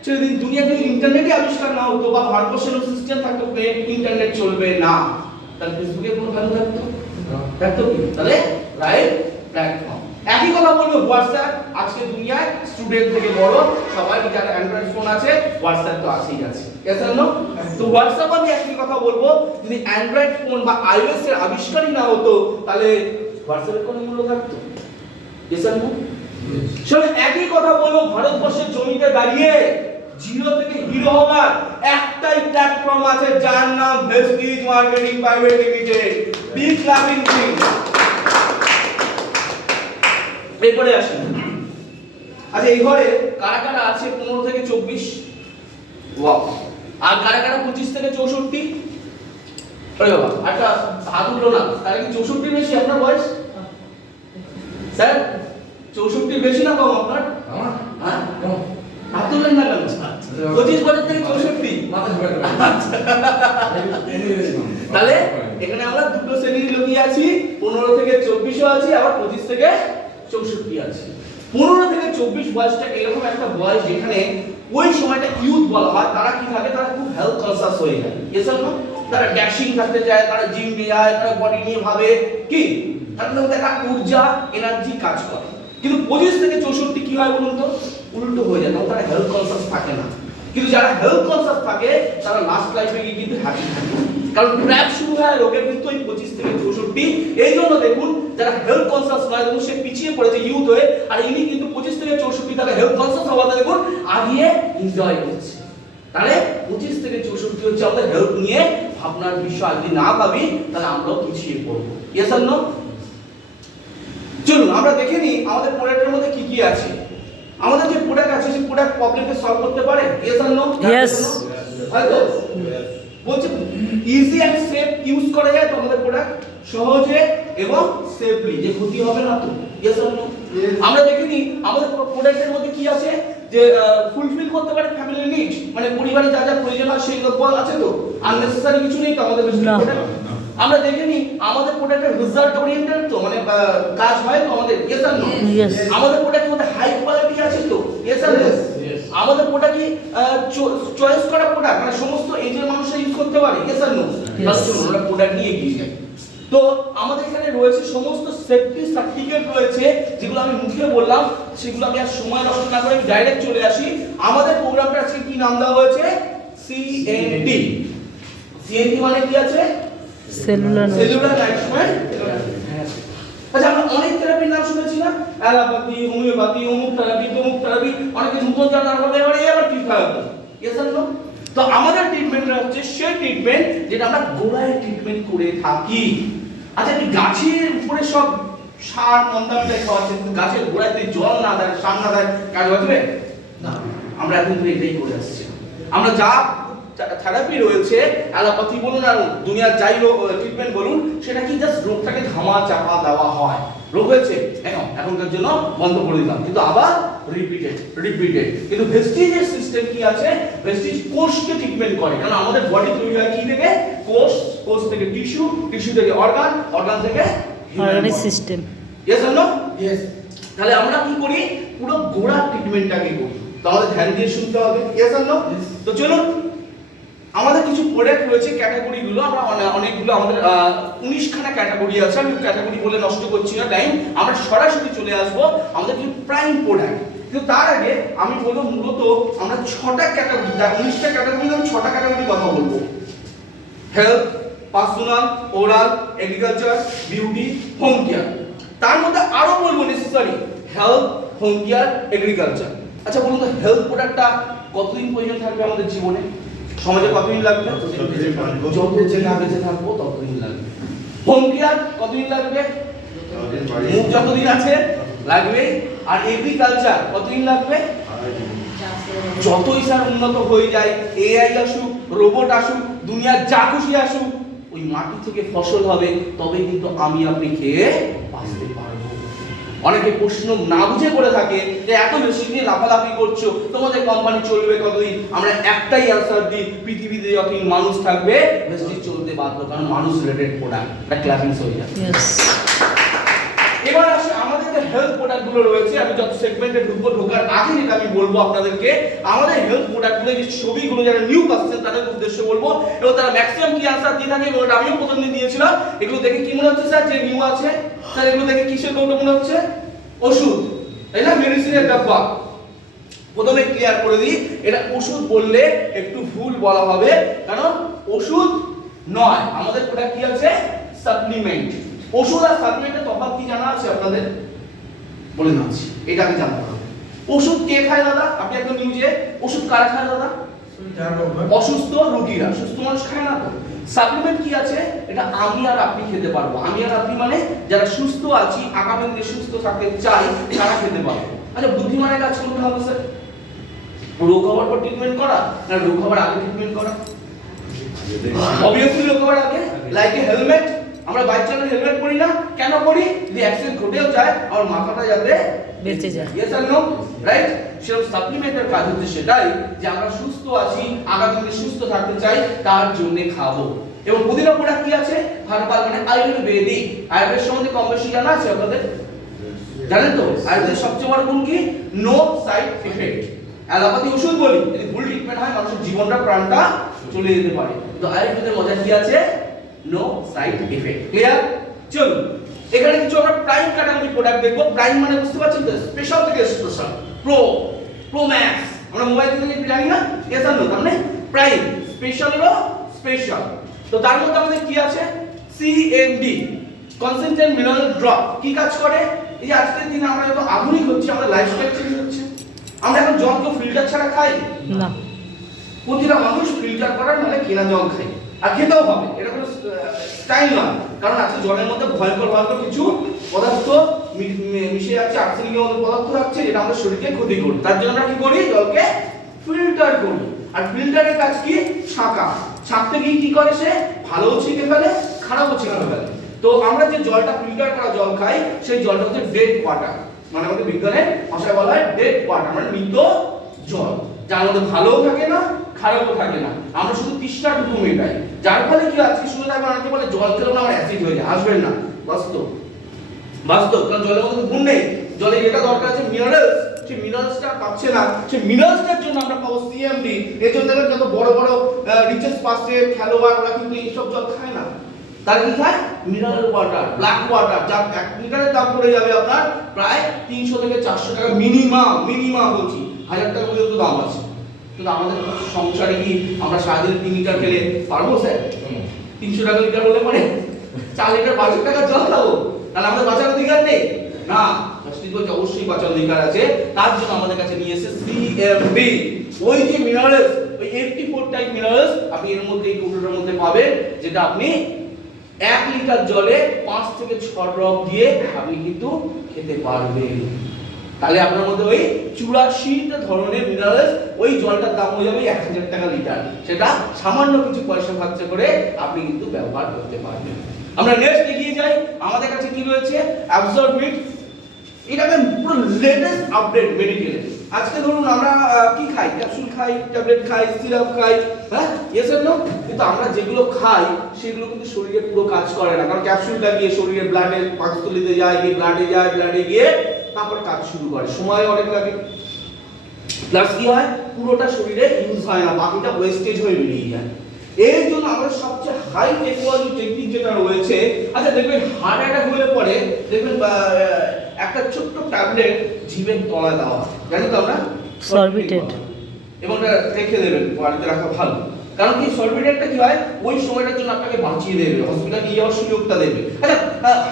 যদি দুনিয়াতে ইন্টারনেটই আবিষ্কার না হতো, বা ভারতবর্ষের সিস্টেম থাকতো ইন্টারনেট চলবে না, তাহলে ফেসবুকে কোনো ভ্যালু থাকতো? থাকতো কি? তাহলে রাইট প্ল্যাটফর্ম। একই কথা বলবো হোয়াটসঅ্যাপ, আজকে দুনিয়ায় স্টুডেন্ট থেকে বড় সবাই যার অ্যান্ড্রয়েড ফোন আছে, হোয়াটসঅ্যাপ তো আছেই আছে। ইয়েস আর নো? তো হোয়াটসঅ্যাপ আমি একই কথা বলবো, যদি অ্যান্ড্রয়েড ফোন বা আইওএস এর আবিষ্কারই না হতো, তাহলে হোয়াটসঅ্যাপের কোনো মূল্য থাকতো? ইয়েস আর নো? চলো একই কথা বলবো, ভারতবর্ষের জমিতে দাঁড়িয়ে জিরো থেকে হিরো হওয়ার একটাই প্ল্যাটফর্ম আছে, যার নাম Vestige marketing private limited, big clapping Singh. এরপরে আসুন, আচ্ছা এই ঘরে কারা কারা আছে 15 থেকে 24? ওয়াও। আর কারা কারা 25 থেকে 64? আরে বাবা, একটা হাত উঠলো না, তাহলে কি 64 বেশি আপনার বয়স? স্যার 64 বেশি না কম আপনার? আমার হ্যাঁ কম। হাত তুললেন না কেন? 25 বছর থেকে 64? মাথা ঝুঁকে দেবে। তাহলে এখানে আমরা দুটো শ্রেণীর লোকই আছি, 15 থেকে 24ও আছি, আবার 25 থেকে 64 আছে। 15 থেকে 24 বয়সটা এরকম একটা বয়স যেখানে ওই সময়টা ইউথ বলা হয়, তারা কি থাকে, তারা খুব হেলথ কনসাস হয়ে যায়। এস আর নো? তারা ড্যাশিং থাকতে চায়, তারা জিমে যায়, তারা বডি নিয়ে ভাবে, কি তাদের মধ্যে একটা ঊর্জা এনার্জি কাজ করে। কিন্তু 25 থেকে 64 কি হয় বলুন তো? উল্টো হয়ে যায়, তারা হেলথ কনসাস থাকে না। কিন্তু যারা হেলথ কনসাস থাকে তারা লাস্ট লাইফে গিয়ে কিন্তু হ্যাপি থাকে, কারণ ট্র্যাপ শুরু হয় রোগের কিন্তু ওই 25 থেকে 64। এই জন্য দেখুন, যারা হেলথ কনসাস নয়, দেখুন সে পিছিয়ে পড়েছে ইউথ হয়ে, আর ইনি কিন্তু 25 থেকে 64 তারা হেলথ কনসাস হওয়াতে দেখুন আগিয়ে এনজয় করছে। তাহলে 25 থেকে 64 হচ্ছে আমাদের হেলথ নিয়ে ভাবনার বিষয়। যদি না ভাবি তাহলে আমরাও পিছিয়ে পড়বো। ইয়েস আর নো? চলুন আমরা দেখে নিই আমাদের প্রোডাক্টের মধ্যে কি কি আছে। আমাদের যে প্রোডাক্ট আছে সেই প্রোডাক্ট প্রবলেমকে সলভ করতে পারে? Yes or no? Yes. হয়তো বলছে ইজি এন্ড সেফ ইউজ করা যায় তো আমাদের প্রোডাক্ট, সহজে এবং সেফলি, যে ক্ষতি হবে না তো? Yes or no? আমরা দেখে নিই আমাদের প্রোডাক্টের মধ্যে কি আছে, যে ফুলফিল করতে পারে ফ্যামিলি নিড, মানে পরিবারে যা যা প্রয়োজন হয় সেইগুলো আছে তো? আননেসেসারি কিছু নেই তো আমাদের না। প্রোডাক্ট? আমরা দেখে নিই আমাদের প্রোডাক্টের রেজাল্ট ওরিয়েন্টেড তো, মানে কাজ হয় তো আমাদের? Yes or no? Yes. আমাদের প্রোডাক্টের মধ্যে হাই কোয়ালিটি আছে তো? Yes or no? Yes. আমাদের প্রোডাক্ট কি চয়েস করা প্রোডাক্ট, মানে সমস্ত এজের মানুষরা ইউজ করতে পারে? Yes or no? তাহলে চলুন আমরা প্রোডাক্ট নিয়ে এগিয়ে যাই। তো আমাদের এখানে রয়েছে সমস্ত সেফটি সার্টিফিকেট রয়েছে, যেগুলো আমি মুখে বললাম, সেগুলো আমি আর সময় নষ্ট না করে আমি ডাইরেক্ট চলে আসি। আমাদের প্রোগ্রামটা আজকে কি নাম দেওয়া হয়েছে? সিএনটি। সিএনটি মানে কি আছে? Cellular cellular lifespan. আচ্ছা, আমরা অনেক থেরাপির নাম শুনেছি না? অ্যালোপ্যাথি, হোমিওপ্যাথি, অমুক থেরাপি, তমুক থেরাপি, অনেকে নতুন জানার হবে এবারে এবার কি থেরাপি? Yes or no? তো আমাদের ট্রিটমেন্টটা হচ্ছে সেই ট্রিটমেন্ট যেটা আমরা গোড়ায় ট্রিটমেন্ট করে থাকি। আচ্ছা, এই গাছের উপরে সব সার মন্দামিটাই খাওয়াচ্ছে, কিন্তু গাছের গোড়ায় যদি জল না দেয়, সার না দেয়, কাজ বাঁচবে না। আমরা এখন তো এটাই করে আসছি। আমরা যা থেরাপি রয়েছে, অ্যালোপ্যাথি বলুন আর দুনিয়ার যাই ট্রিটমেন্ট বলুন, সেটা কি জাস্ট রোগটাকে ধামা চাপা দেওয়া হয়। রোগ হয়েছে এখনকার জন্য বন্ধ করে দিলাম, কিন্তু আবার রিপিটেড। কিন্তু ভেস্টিজের সিস্টেম কি আছে? ভেস্টিজ কোষকে ট্রিটমেন্ট করে, কারণ আমাদের বডি তৈরি হয় কি থেকে? কোষ থেকে টিস্যু, টিস্যু থেকে অর্গান থেকে organic system. Yes or no? Yes. তাহলে আমরা কি করি? পুরো গোড়া ট্রিটমেন্টটাকে করি। তো আমাদের ধ্যান দিয়ে শুনতে হবে। Yes or no? তো চলুন, আমাদের কিছু প্রোডাক্ট রয়েছে, ক্যাটাগরিগুলো আমরা অনেকগুলো, আমাদের 19 খানা ক্যাটাগরি আছে। আমি ক্যাটাগরি বলে নষ্ট করছি না টাইম, আমরা সরাসরি চলে আসবো আমাদের কিছু প্রাইম প্রোডাক্ট। কিন্তু তার আগে আমি বলবো মূলত আমরা 6টা ক্যাটাগরি, 19টা ক্যাটাগরি, আমি 6টা ক্যাটাগরি কথা বলবো। Health, personal, oral, agriculture, beauty, home care. তার মধ্যে আরো বলবো necessary health, home care, agriculture. আচ্ছা বলুন তো, হেলথ প্রোডাক্টটা কতদিন প্রয়োজন থাকবে আমাদের জীবনে? সমাজে কতদিন লাগবে? যতদিন বেঁচে থাকবো ততদিন লাগবে। হোম কেয়ার কতদিন লাগবে? মুখ যতদিন আছে লাগবে। আর এগ্রিকালচার কতদিন লাগবে? যতই স্যার উন্নত হয়ে যায়, এআই আসুক, রোবট আসুক, দুনিয়ার যা খুশি আসুক, ওই মাটি থেকে ফসল হবে, তবে কিন্তু আমি আপনি খেয়ে বাঁচতে পারবো। অনেকে প্রশ্ন না বুঝে করে থাকে যে এত বেশি নিয়ে লাফালাফি করছো, তোমাদের কোম্পানি চলবে কতদিন? আমরা একটাই অ্যানসার দিই, পৃথিবীতে যতদিন মানুষ থাকবে ভেস্টিজ চলতে বাধ্য, কারণ মানুষ রিলেটেড প্রোডাক্ট। এটা ক্লাসিং হয়ে যায়। এবার আসে আমাদের যে হেলথ প্রোডাক্টগুলো রয়েছে, আমি যত সেগমেন্টে ঢোকার আগে যেটা আমি বলবো আপনাদেরকে, আমাদের হেলথ প্রোডাক্টগুলো যে ছবিগুলো যারা নিউ পাচ্ছেন তাদের উদ্দেশ্যে বলবো, এবং তারা ম্যাক্সিমাম কি আনসার দিয়ে থাকে, এবং আমিও প্রথম দিন দিয়েছিলাম। এগুলো দেখে কি মনে হচ্ছে স্যার যে নিউ আছে? স্যার এগুলো দেখে কিসের কৌটো মনে হচ্ছে? ওষুধ, তাই না? মেডিসিনের ডাব্বা। প্রথমে ক্লিয়ার করে দিই, এটা ওষুধ বললে একটু ভুল বলা হবে, কারণ ওষুধ নয়, আমাদের প্রোডাক্ট কি আছে? সাপ্লিমেন্ট। ওষুধ আর সাপ্লিমেন্টের তফাৎ কি জানা আছে আপনাদের? বলে দিচ্ছি, এটা আমি জানতে হবে। ওষুধ কে খায় দাদা? আপনি একদম নিউজে, ওষুধ কারা খায় দাদা? অসুস্থ রোগীরা, সুস্থ মানুষ খায় না তো। সাপ্লিমেন্ট কি আছে? এটা আমি আর আপনি খেতে পারবো। আমি আর আপনি মানে যারা সুস্থ আছি, আগামী দিনে সুস্থ থাকতে চাই, তারা খেতে পারবো। আচ্ছা, বুদ্ধিমানের কাজ কোনটা হবে স্যার? রোগ হওয়ার পর ট্রিটমেন্ট করা না রোগ হওয়ার আগে ট্রিটমেন্ট করা? অবভিয়াসলি রোগ হওয়ার আগে। লাইক এ হেলমেট, আমরা বাইক চালালে হেলমেট পরি না, কেন পরি? যদি অ্যাক্সিডেন্ট ঘটেও যায় আমার মাথাটা যাতে বেঁচে যায়। ইয়েস আর নো? রাইট? সেরকম সাপ্লিমেন্টের কাজ হচ্ছে সেটাই, যে আমরা সুস্থ আছি, আগামী দিনে সুস্থ থাকতে চাই, তার জন্য খাবো। এবং পুদিনা প্রোডাক্ট কি আছে? হার্বাল, মানে আয়ুর্বেদিক। আয়ুর্বেদ সম্বন্ধে কম বেশি জানা আছে আপনাদের? জানেন তো? আয়ুর্বেদের সবচেয়ে বড় গুণ কি? No side effect. অ্যালোপ্যাথি ওষুধ বলি, যদি ভুল ট্রিটমেন্ট হয় মানুষের জীবনটা, প্রাণটা চলে যেতে পারে। তো আয়ুর্বেদের মজা কি আছে? No side effect. ক্লিয়ার? চলুন, এখানে কিছু আমরা প্রাইম ক্যাটাগরি প্রোডাক্ট দেখব। প্রাইম মানে বুঝতে পারছেন তো? স্পেশাল থেকে স্পেশাল, প্রো ম্যাক্স। আমরা মোবাইল থেকে জানি না? ইয়েস আর নো? তার মানে প্রাইম, স্পেশাল হলো স্পেশাল। তো তার মধ্যে আমাদের কি আছে? CMD, concentrated mineral drop. কি কাজ করে? এই যে আজকের দিনে আমরা যত আধুনিক হচ্ছে, আমাদের লাইফস্টাইল চেঞ্জ হচ্ছে। আমরা এখন জল তো ফিল্টার ছাড়া খাই না। প্রতিটা মানুষ ফিল্টার করার মানে কেনা জল খাই, আর খেতেও হবে। এটা কোনো স্টাইল নয়, কারণ আজকে জলের মধ্যে ভয়ঙ্কর কিছু পদার্থ মিশে যাচ্ছে, আর্সেনিকের মতো পদার্থ থাকছে যেটা আমাদের শরীরকে ক্ষতি করে। তার জন্য আমরা কি করি, জলকে ফিল্টার করি। আর ফিল্টারের কাজ কি, ছাঁকা। ছাঁকতে গিয়ে কি করে সে, ভালোও ছেঁকে ফেলে, খারাপও ছেঁকে ফেলে। তো আমরা যে জলটা ফিল্টার করা জল খাই, সেই জলটা হচ্ছে ডেড ওয়াটার, মানে আমাদের বিজ্ঞানের ভাষায় বলা হয় ডেড ওয়াটার, মানে মৃত জল, যার মধ্যে ভালোও থাকে না, খারাপও থাকে না। আমরা শুধু তৃষ্ণাটুকু মেটাই, যার ফলে কি আছে, শুনে থাকবেন অনেকে বলে জল খেলে না আমার অ্যাসিড হয়ে যায়। আসবেন না, বাস্তব বাস্তব, কারণ জলের মধ্যে গুণ নেই। জলে যেটা দরকার আছে মিনারেলস, সেই মিনারেলসটা পাচ্ছে না। সেই মিনারেলসটার জন্য আমরা পাবো সিএমডি। এর জন্য দেখবেন যত বড় বড় রিচেস্ট পার্সেন্ট খেলোয়াড় ওরা কিন্তু এইসব জল খায় না, তার কি খায়, মিনারেল ওয়াটার, ব্ল্যাক ওয়াটার, যা 1 লিটারের দাম পড়ে যাবে আপনার প্রায় 300 থেকে 400 টাকা মিনিমাম, মিনিমাম বলছি, 1000 টাকা পর্যন্ত দাম আছে। কিন্তু আমাদের সংসারে কি আমরা সারাদিন 3 লিটার খেলে পারবো স্যার? 300 টাকা লিটার হলে পরে 4 লিটার 500 টাকা জল খাবো, তাহলে আমাদের বাঁচার অধিকার নেই না? জাস্টিস বলছে অবশ্যই বাঁচার অধিকার আছে। তার জন্য আমাদের কাছে নিয়ে এসে সিএমডি, ওই যে মিনারেলস, ওই 84 টাইপ মিনারেলস আপনি এর মধ্যে, এই কৌটোটার মধ্যে পাবেন, যেটা আপনি 1 লিটার জলে 5 থেকে 6 ড্রপ দিয়ে আপনি কিন্তু খেতে পারবেন। তাহলে আপনার মধ্যে ওই 84টা ধরনের মিনারেলস, ওই জলটার দাম হয়ে যাবে 1000 টাকা লিটার। সেটা সামান্য কিছু পয়সা খরচা করে আপনি কিন্তু ব্যবহার করতে পারবেন। আমরা নেক্সট এগিয়ে যাই। আমাদের কাছে কি রয়েছে, অ্যাবসর্বিট। এটা পুরো লেটেস্ট আপডেট মেডিকেলের। আজকে ধরুন আমরা কি খাই, ক্যাপসুল খাই, ট্যাবলেট খাই, সিরাপ খাই, হ্যাঁ, ইয়েস অর নো? কিন্তু আমরা যেগুলো খাই সেগুলো কিন্তু শরীরে পুরো কাজ করে না, কারণ ক্যাপসুলটা গিয়ে শরীরে ব্লাডের পাকস্থলীতে যায়, গিয়ে ব্লাডে যায়, ব্লাডে গিয়ে তারপর কাজ শুরু করে, সময় অনেক লাগে। প্লাস কি হয়, পুরোটা শরীরে ইউজ হয় না, বাকিটা ওয়েস্টেজ হয়ে বেরিয়ে যায়। এর জন্য আমাদের সবচেয়ে হাই টেকনোলজি টেকনিক যেটা রয়েছে, আচ্ছা দেখবেন হার্ট অ্যাটাক হলে পরে দেখবেন একটা ছোট্ট ট্যাবলেট জিভের তলায় দেওয়া, জানি তো আমরা, সরবিটেড, এবং এটা রেখে দেবেন, বাড়িতে রাখা ভালো। কারণ কি, সরবিটেডটা কি হয়, ওই সময়টার জন্য আপনাকে বাঁচিয়ে দেবে, হসপিটালে নিয়ে যাওয়ার সুযোগটা দেবে। আচ্ছা,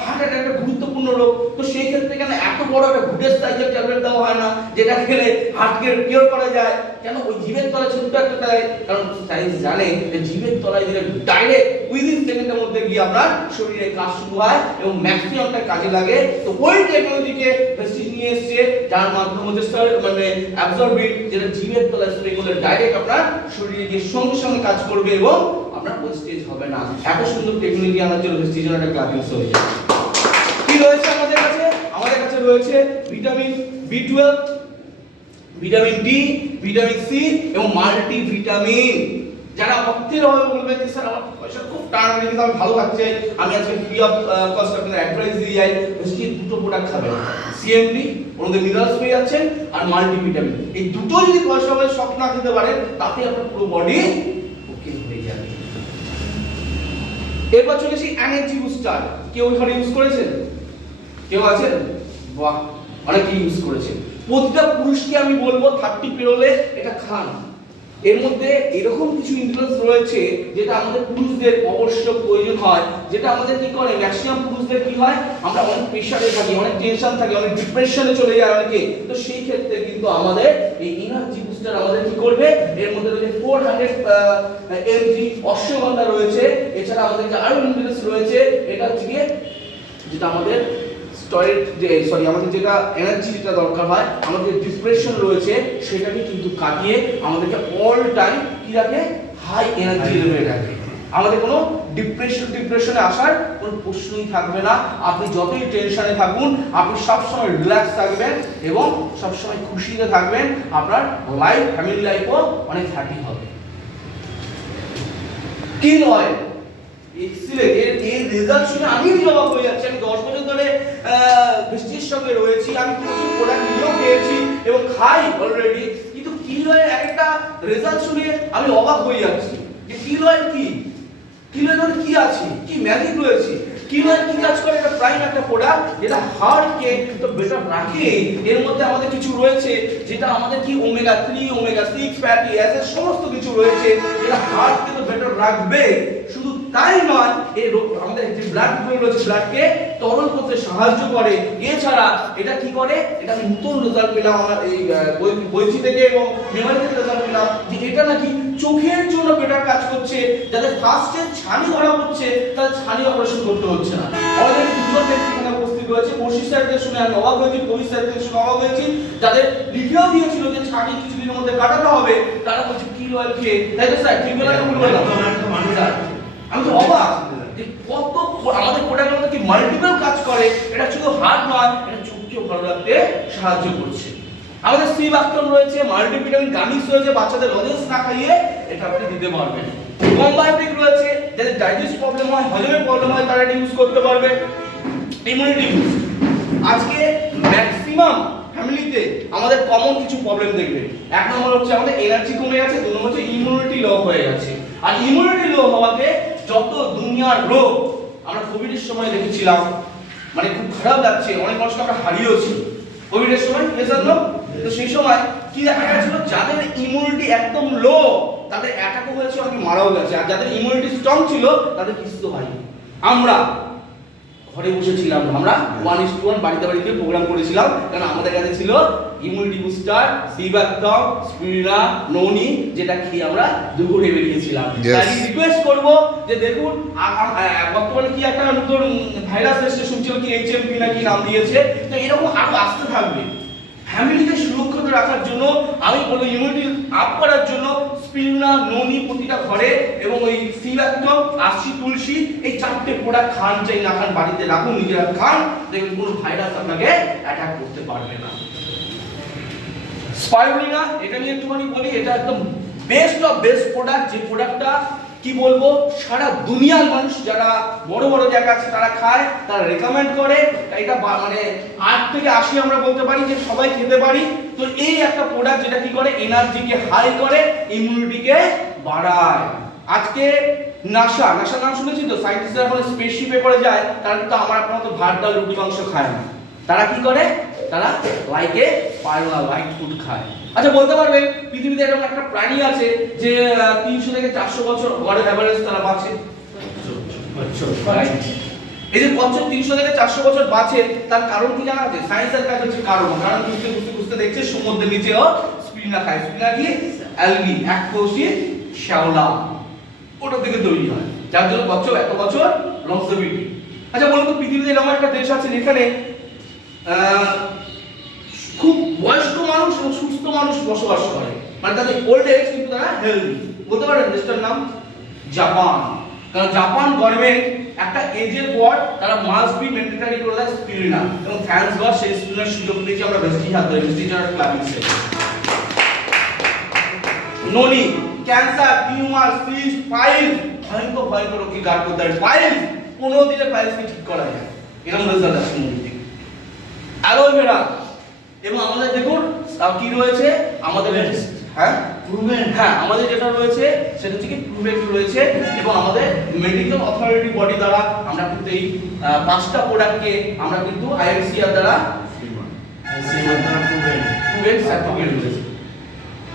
হার্ট অ্যাটাক একটা গুরুত্বপূর্ণ রোগ, তো সেই ক্ষেত্রে কেন এত বড় একটা গুডের সাইজের ট্যাবলেট দেওয়া হয় না, যেটা খেলে হার্টকে কিওর করা যায়? কেন ওই জিভের তলায় ছোট্ট একটা দেয়? কারণ সায়েন্স জানে যে জিভের তলায় দিলে ডাইরেক্ট উইদিন সেকেন্ডের মধ্যে গিয়ে আপনার শরীরে কাজ শুরু হয় এবং ম্যাক্সিমামটা কাজে লাগে। তো ওই টেকনোলজিকে ভেস্টিজ নিয়ে এসেছে, যার মাধ্যমে হচ্ছে মানে অ্যাবসর্বিট, যেটা জিভের তলায় স্প্রে করলে ডাইরেক্ট আপনার শরীরে গিয়ে সঙ্গে সঙ্গে কাজ করবে এবং আপনার ওয়েস্টেজ হবে না। এত সুন্দর টেকনোলজি আনার জন্য ভেস্টিজের একটা ক্লাবিংস হয়ে যায়। কি রয়েছে আমাদের কাছে? আমাদের কাছে রয়েছে vitamin B12, vitamin D, vitamin C এবং মাল্টি ভিটামিন। যারা অর্থের অভাবে বলবে যে স্যার আমার পয়সা খুব টান, কিন্তু আমি ভালো থাকতে চাই, আমি আজকে ফ্রি অফ কস্ট আপনাদের অ্যাডভাইস দিয়ে যাই, বেশি দুটো প্রোডাক্ট খাবেন, সিএমডি, ওর মধ্যে মিনারেলস পেয়ে যাচ্ছেন, আর মাল্টি ভিটামিন। এই দুটো যদি পয়সা হবে শখ না খেতে পারেন, তাতে আপনার পুরো বডি ওকে হয়ে যাবে। এরপর চলে আসি এনার্জি বুস্টার। কেউ ঘরে ইউজ করেছেন? কেউ আছেন? বাহ, অনেকে ইউজ করেছে। প্রতিটা পুরুষকে আমি বলবো 30 পেরোলে এটা খান। এর মধ্যে এরকম কিছু ইনগ্রেডিয়েন্টস রয়েছে যেটা আমাদের পুরুষদের অবশ্য প্রয়োজন হয়, যেটা আমাদের কি করে, ম্যাক্সিমাম পুরুষদের কি হয়, আমরা অনেক প্রেসারে থাকি, অনেক টেনশন থাকি, অনেক ডিপ্রেশনে চলে যায় অনেকে। তো সেই ক্ষেত্রে কিন্তু আমাদের এই এনার্জি বুস্টার আমাদের কি করবে, এর মধ্যে রয়েছে 400 mg অশ্বগন্ধা রয়েছে, এছাড়া আমাদের যে আরো ইনগ্রেডিয়েন্টস রয়েছে, এটা হচ্ছে কি, যেটা আমাদের আমাদের যেটা এনার্জি যেটা দরকার হয়, আমাদের ডিপ্রেশন রয়েছে, সেটাকে কিন্তু কাটিয়ে আমাদেরকে অল টাইম কি রাখে, হাই এনার্জি লেভেলে রাখে। আমাদের কোনো ডিপ্রেশনে আসার কোনো প্রশ্নই থাকবে না। আপনি যতই টেনশনে থাকুন, আপনি সবসময় রিল্যাক্স থাকবেন এবং সবসময় খুশিতে থাকবেন। আপনার লাইফ, ফ্যামিলি লাইফও অনেক হ্যাপি হবে। কি নয়, এক্সিলেন্ট। এর রেজাল্ট শুনে আমি অবাক হয়ে যাচ্ছি। আমি 10 বছর ধরে বৃষ্টির সঙ্গে রয়েছি, আমি প্রচুর প্রোডাক্ট নিয়েও খেয়েছি এবং খাই অলরেডি, কিন্তু কিলোয়ের একটা রেজাল্ট শুনে আমি অবাক হয়ে যাচ্ছি যে কিলোয়ের কিলোয়ের কি আছে, কি ম্যাজিক রয়েছে। কিলোয়ের কি কাজ করে, একটা প্রাইম একটা প্রোডাক্ট যেটা হার্টকে তো বেটার রাখে। এর মধ্যে আমাদের কিছু রয়েছে যেটা আমাদের কি ওমেগা 3, ওমেগা 6 ফ্যাটি অ্যাসিড সমস্ত কিছু রয়েছে যেটা হার্টকে তো বেটার রাখবে। শুধু তাই নয়, এই আমাদের যে ব্লাড ফ্লো রয়েছে, ব্লাডকে তরল করতে সাহায্য করে। এছাড়া এটা কি করে, এটা আমি নতুন রেজাল্ট পেলাম আমার এই বইটি থেকে এবং মেমোরি থেকে রেজাল্ট পেলাম যে এটা নাকি চোখের জন্য বেটার কাজ করছে। যাদের ফার্স্টে ছানি ধরা পড়ছে, তাদের ছানি অপারেশন করতে হচ্ছে না। আমাদের দুজন ব্যক্তি এখানে উপস্থিত উপস্থিত রয়েছে, বর্ষি স্যারকে শুনে আমি অবাক হয়েছি, কবি স্যারকে শুনে অবাক হয়েছি, যাদের লিখেও দিয়েছিল যে ছাড়ি কিছুদিনের মধ্যে কাটাতে হবে, তারা বলছে কি রয়েল খেয়ে, তাই তো স্যার ঠিক বললাম না ভুল বললাম? আমি তো অবাক যে কত আমাদের প্রোডাক্টের মধ্যে কি মাল্টিপল কাজ করে, এটা শুধু হাত নয়, এটা চোখকেও ভালো রাখতে সাহায্য করছে। আমাদের সি বাক্টম রয়েছে, মাল্টিভিটামিন গামিক্স রয়েছে, বাচ্চাদের লজেন্স না খাইয়ে এটা আপনি দিতে পারবেন। কম্বায়োটিক রয়েছে, যাদের ডাইজেস্ট প্রবলেম হয়, হজমের প্রবলেম হয়, তারা এটা ইউজ করতে পারবে। ইমিউনিটি বুস্ট, আজকে ম্যাক্সিমাম ফ্যামিলিতে আমাদের কমন কিছু প্রবলেম দেখবে। এক নম্বর হচ্ছে আমাদের এনার্জি কমে গেছে, দুই নম্বর হচ্ছে ইমিউনিটি লো হয়ে গেছে। আর ইমিউনিটি লো হওয়াতে যত দুনিয়ার রোগ আমরা কোভিডের সময় দেখেছিলাম, মানে খুব খারাপ লাগছে, অনেক মানুষকে আমরা হারিয়েছি কোভিডের সময়, জানো তো সেই সময় কি দেখা গেছিল, যাদের ইমিউনিটি একদম লো তাদের অ্যাটাকও হয়েছে, অনেকে মারাও গেছে, আর যাদের ইমিউনিটি স্ট্রং ছিল তাদের কিছু তো হয়নি। আমরা ঘরে বসেছিলাম, আমরা 1:1 বাড়িতে বাড়িতে প্রোগ্রাম করেছিলাম, কারণ আমাদের কাছে ছিল ইমিউনিটি বুস্টার, সিবাকটম, স্পিরিনা, ননি, যেটা খেয়ে আমরা দুপুরে বেরিয়েছিলাম। তাই রিকোয়েস্ট করব যে দেখুন বর্তমানে কি একটা নতুন ভাইরাস এসে শুনছিল কি এইচএমপি না কি নাম দিয়েছে, তো এরকম আরো আসতে থাকবে। ফ্যামিলিকে সুরক্ষিত রাখার জন্য আমি বলবো ইমিউনিটি আপ করার জন্য স্পিরুলিনা, ননি প্রতিটা ঘরে, এবং ওই সিবাকটম, আশি, তুলসী, এই চারটে প্রোডাক্ট খান, চাই না খান বাড়িতে রাখুন, নিজেরা খান, দেখবেন কোনো ভাইরাস আপনাকে অ্যাটাক করতে পারবে না। স্পাইরুলিনা, এটা নিয়ে একটুখানি বলি, এটা একদম বেস্ট অফ বেস্ট প্রোডাক্ট, যে প্রোডাক্টটা কি বলবো সারা দুনিয়ার মানুষ যারা বড় বড় জায়গা আছে তারা খায়, তারা রেকমেন্ড করে, এটা মানে 8 থেকে 80 আমরা বলতে পারি যে সবাই খেতে পারি। তো এই একটা প্রোডাক্ট যেটা কি করে, এনার্জিকে হাই করে, ইমিউনিটিকে বাড়ায়। আজকে নাসা নাম শুনেছি তো, সায়েন্টিস্টরা যখন স্পেসশিপে করে যায়, তারা কিন্তু আমার আপনার মতো ভাত ডাল রুটি মাংস খায় না, তারা কি করে, তারা লাইকে পায়রা লাইট ফুড খায়। আচ্ছা বলতে পারবেন পৃথিবীতে এরকম একটা প্রাণী আছে যে 300 থেকে 400 বছর গড়ে এভারেজ তারা বাঁচে? এই যে কচ্ছপ 300 থেকে 400 বছর বাঁচে, তার কারণ কি জানা আছে? সায়েন্সের কাছে হচ্ছে কারণ বুঝতে দেখছে সমুদ্রের নিচেও স্পিরিনা খায়। স্পিরিনা কি? অ্যালগি, এককোষী শ্যাওলা, ওটা থেকে তৈরি হয়, যার জন্য কচ্ছপ এত বছর লংজিভিটি। আচ্ছা বলুন তো পৃথিবীতে এরকম একটা দেশ আছে যেখানে খুব বয়স্ক মানুষ এবং সুস্থ মানুষ বসবাস করে, মানে তাদের ওল্ড এজ কিন্তু তারা হেলদি। বলতে পারেন দেশটার নাম? জাপান। কারণ জাপান গভর্নমেন্ট একটা এজের পর তারা মাস্ট বি ম্যান্ডেটরি করে দেয় স্পিরুলিনা, এবং থ্যাঙ্কস গড সেই স্পিরুলিনার সুযোগ দিয়েছি আমরা বেস্টি হাত ধরে, বেস্টি জয়েন্ট ক্লাবিং সেল। ননি, ক্যান্সার, টিউমার, সিস্ট, পাইলস, ভয়ঙ্কর রোগী গার্ড করতে পারে। পাইলস 15 দিনে পাইলসকে ঠিক করা যায়, এরকম রেজাল্ট আছে ননিতে। অ্যালোভেরা, এবং আমাদের দেখুন কি রয়েছে আমাদের, আমাদের যেটা রয়েছে সেটা হচ্ছে কি প্রুভেন্ট রয়েছে, এবং আমাদের মেডিকেল অথরিটি বডি দ্বারা আমরা কিন্তু এই 5টা প্রোডাক্টকে আমরা কিন্তু আইএমসিআর দ্বারা প্রুভেন্ট সার্টিফিকেট রয়েছে।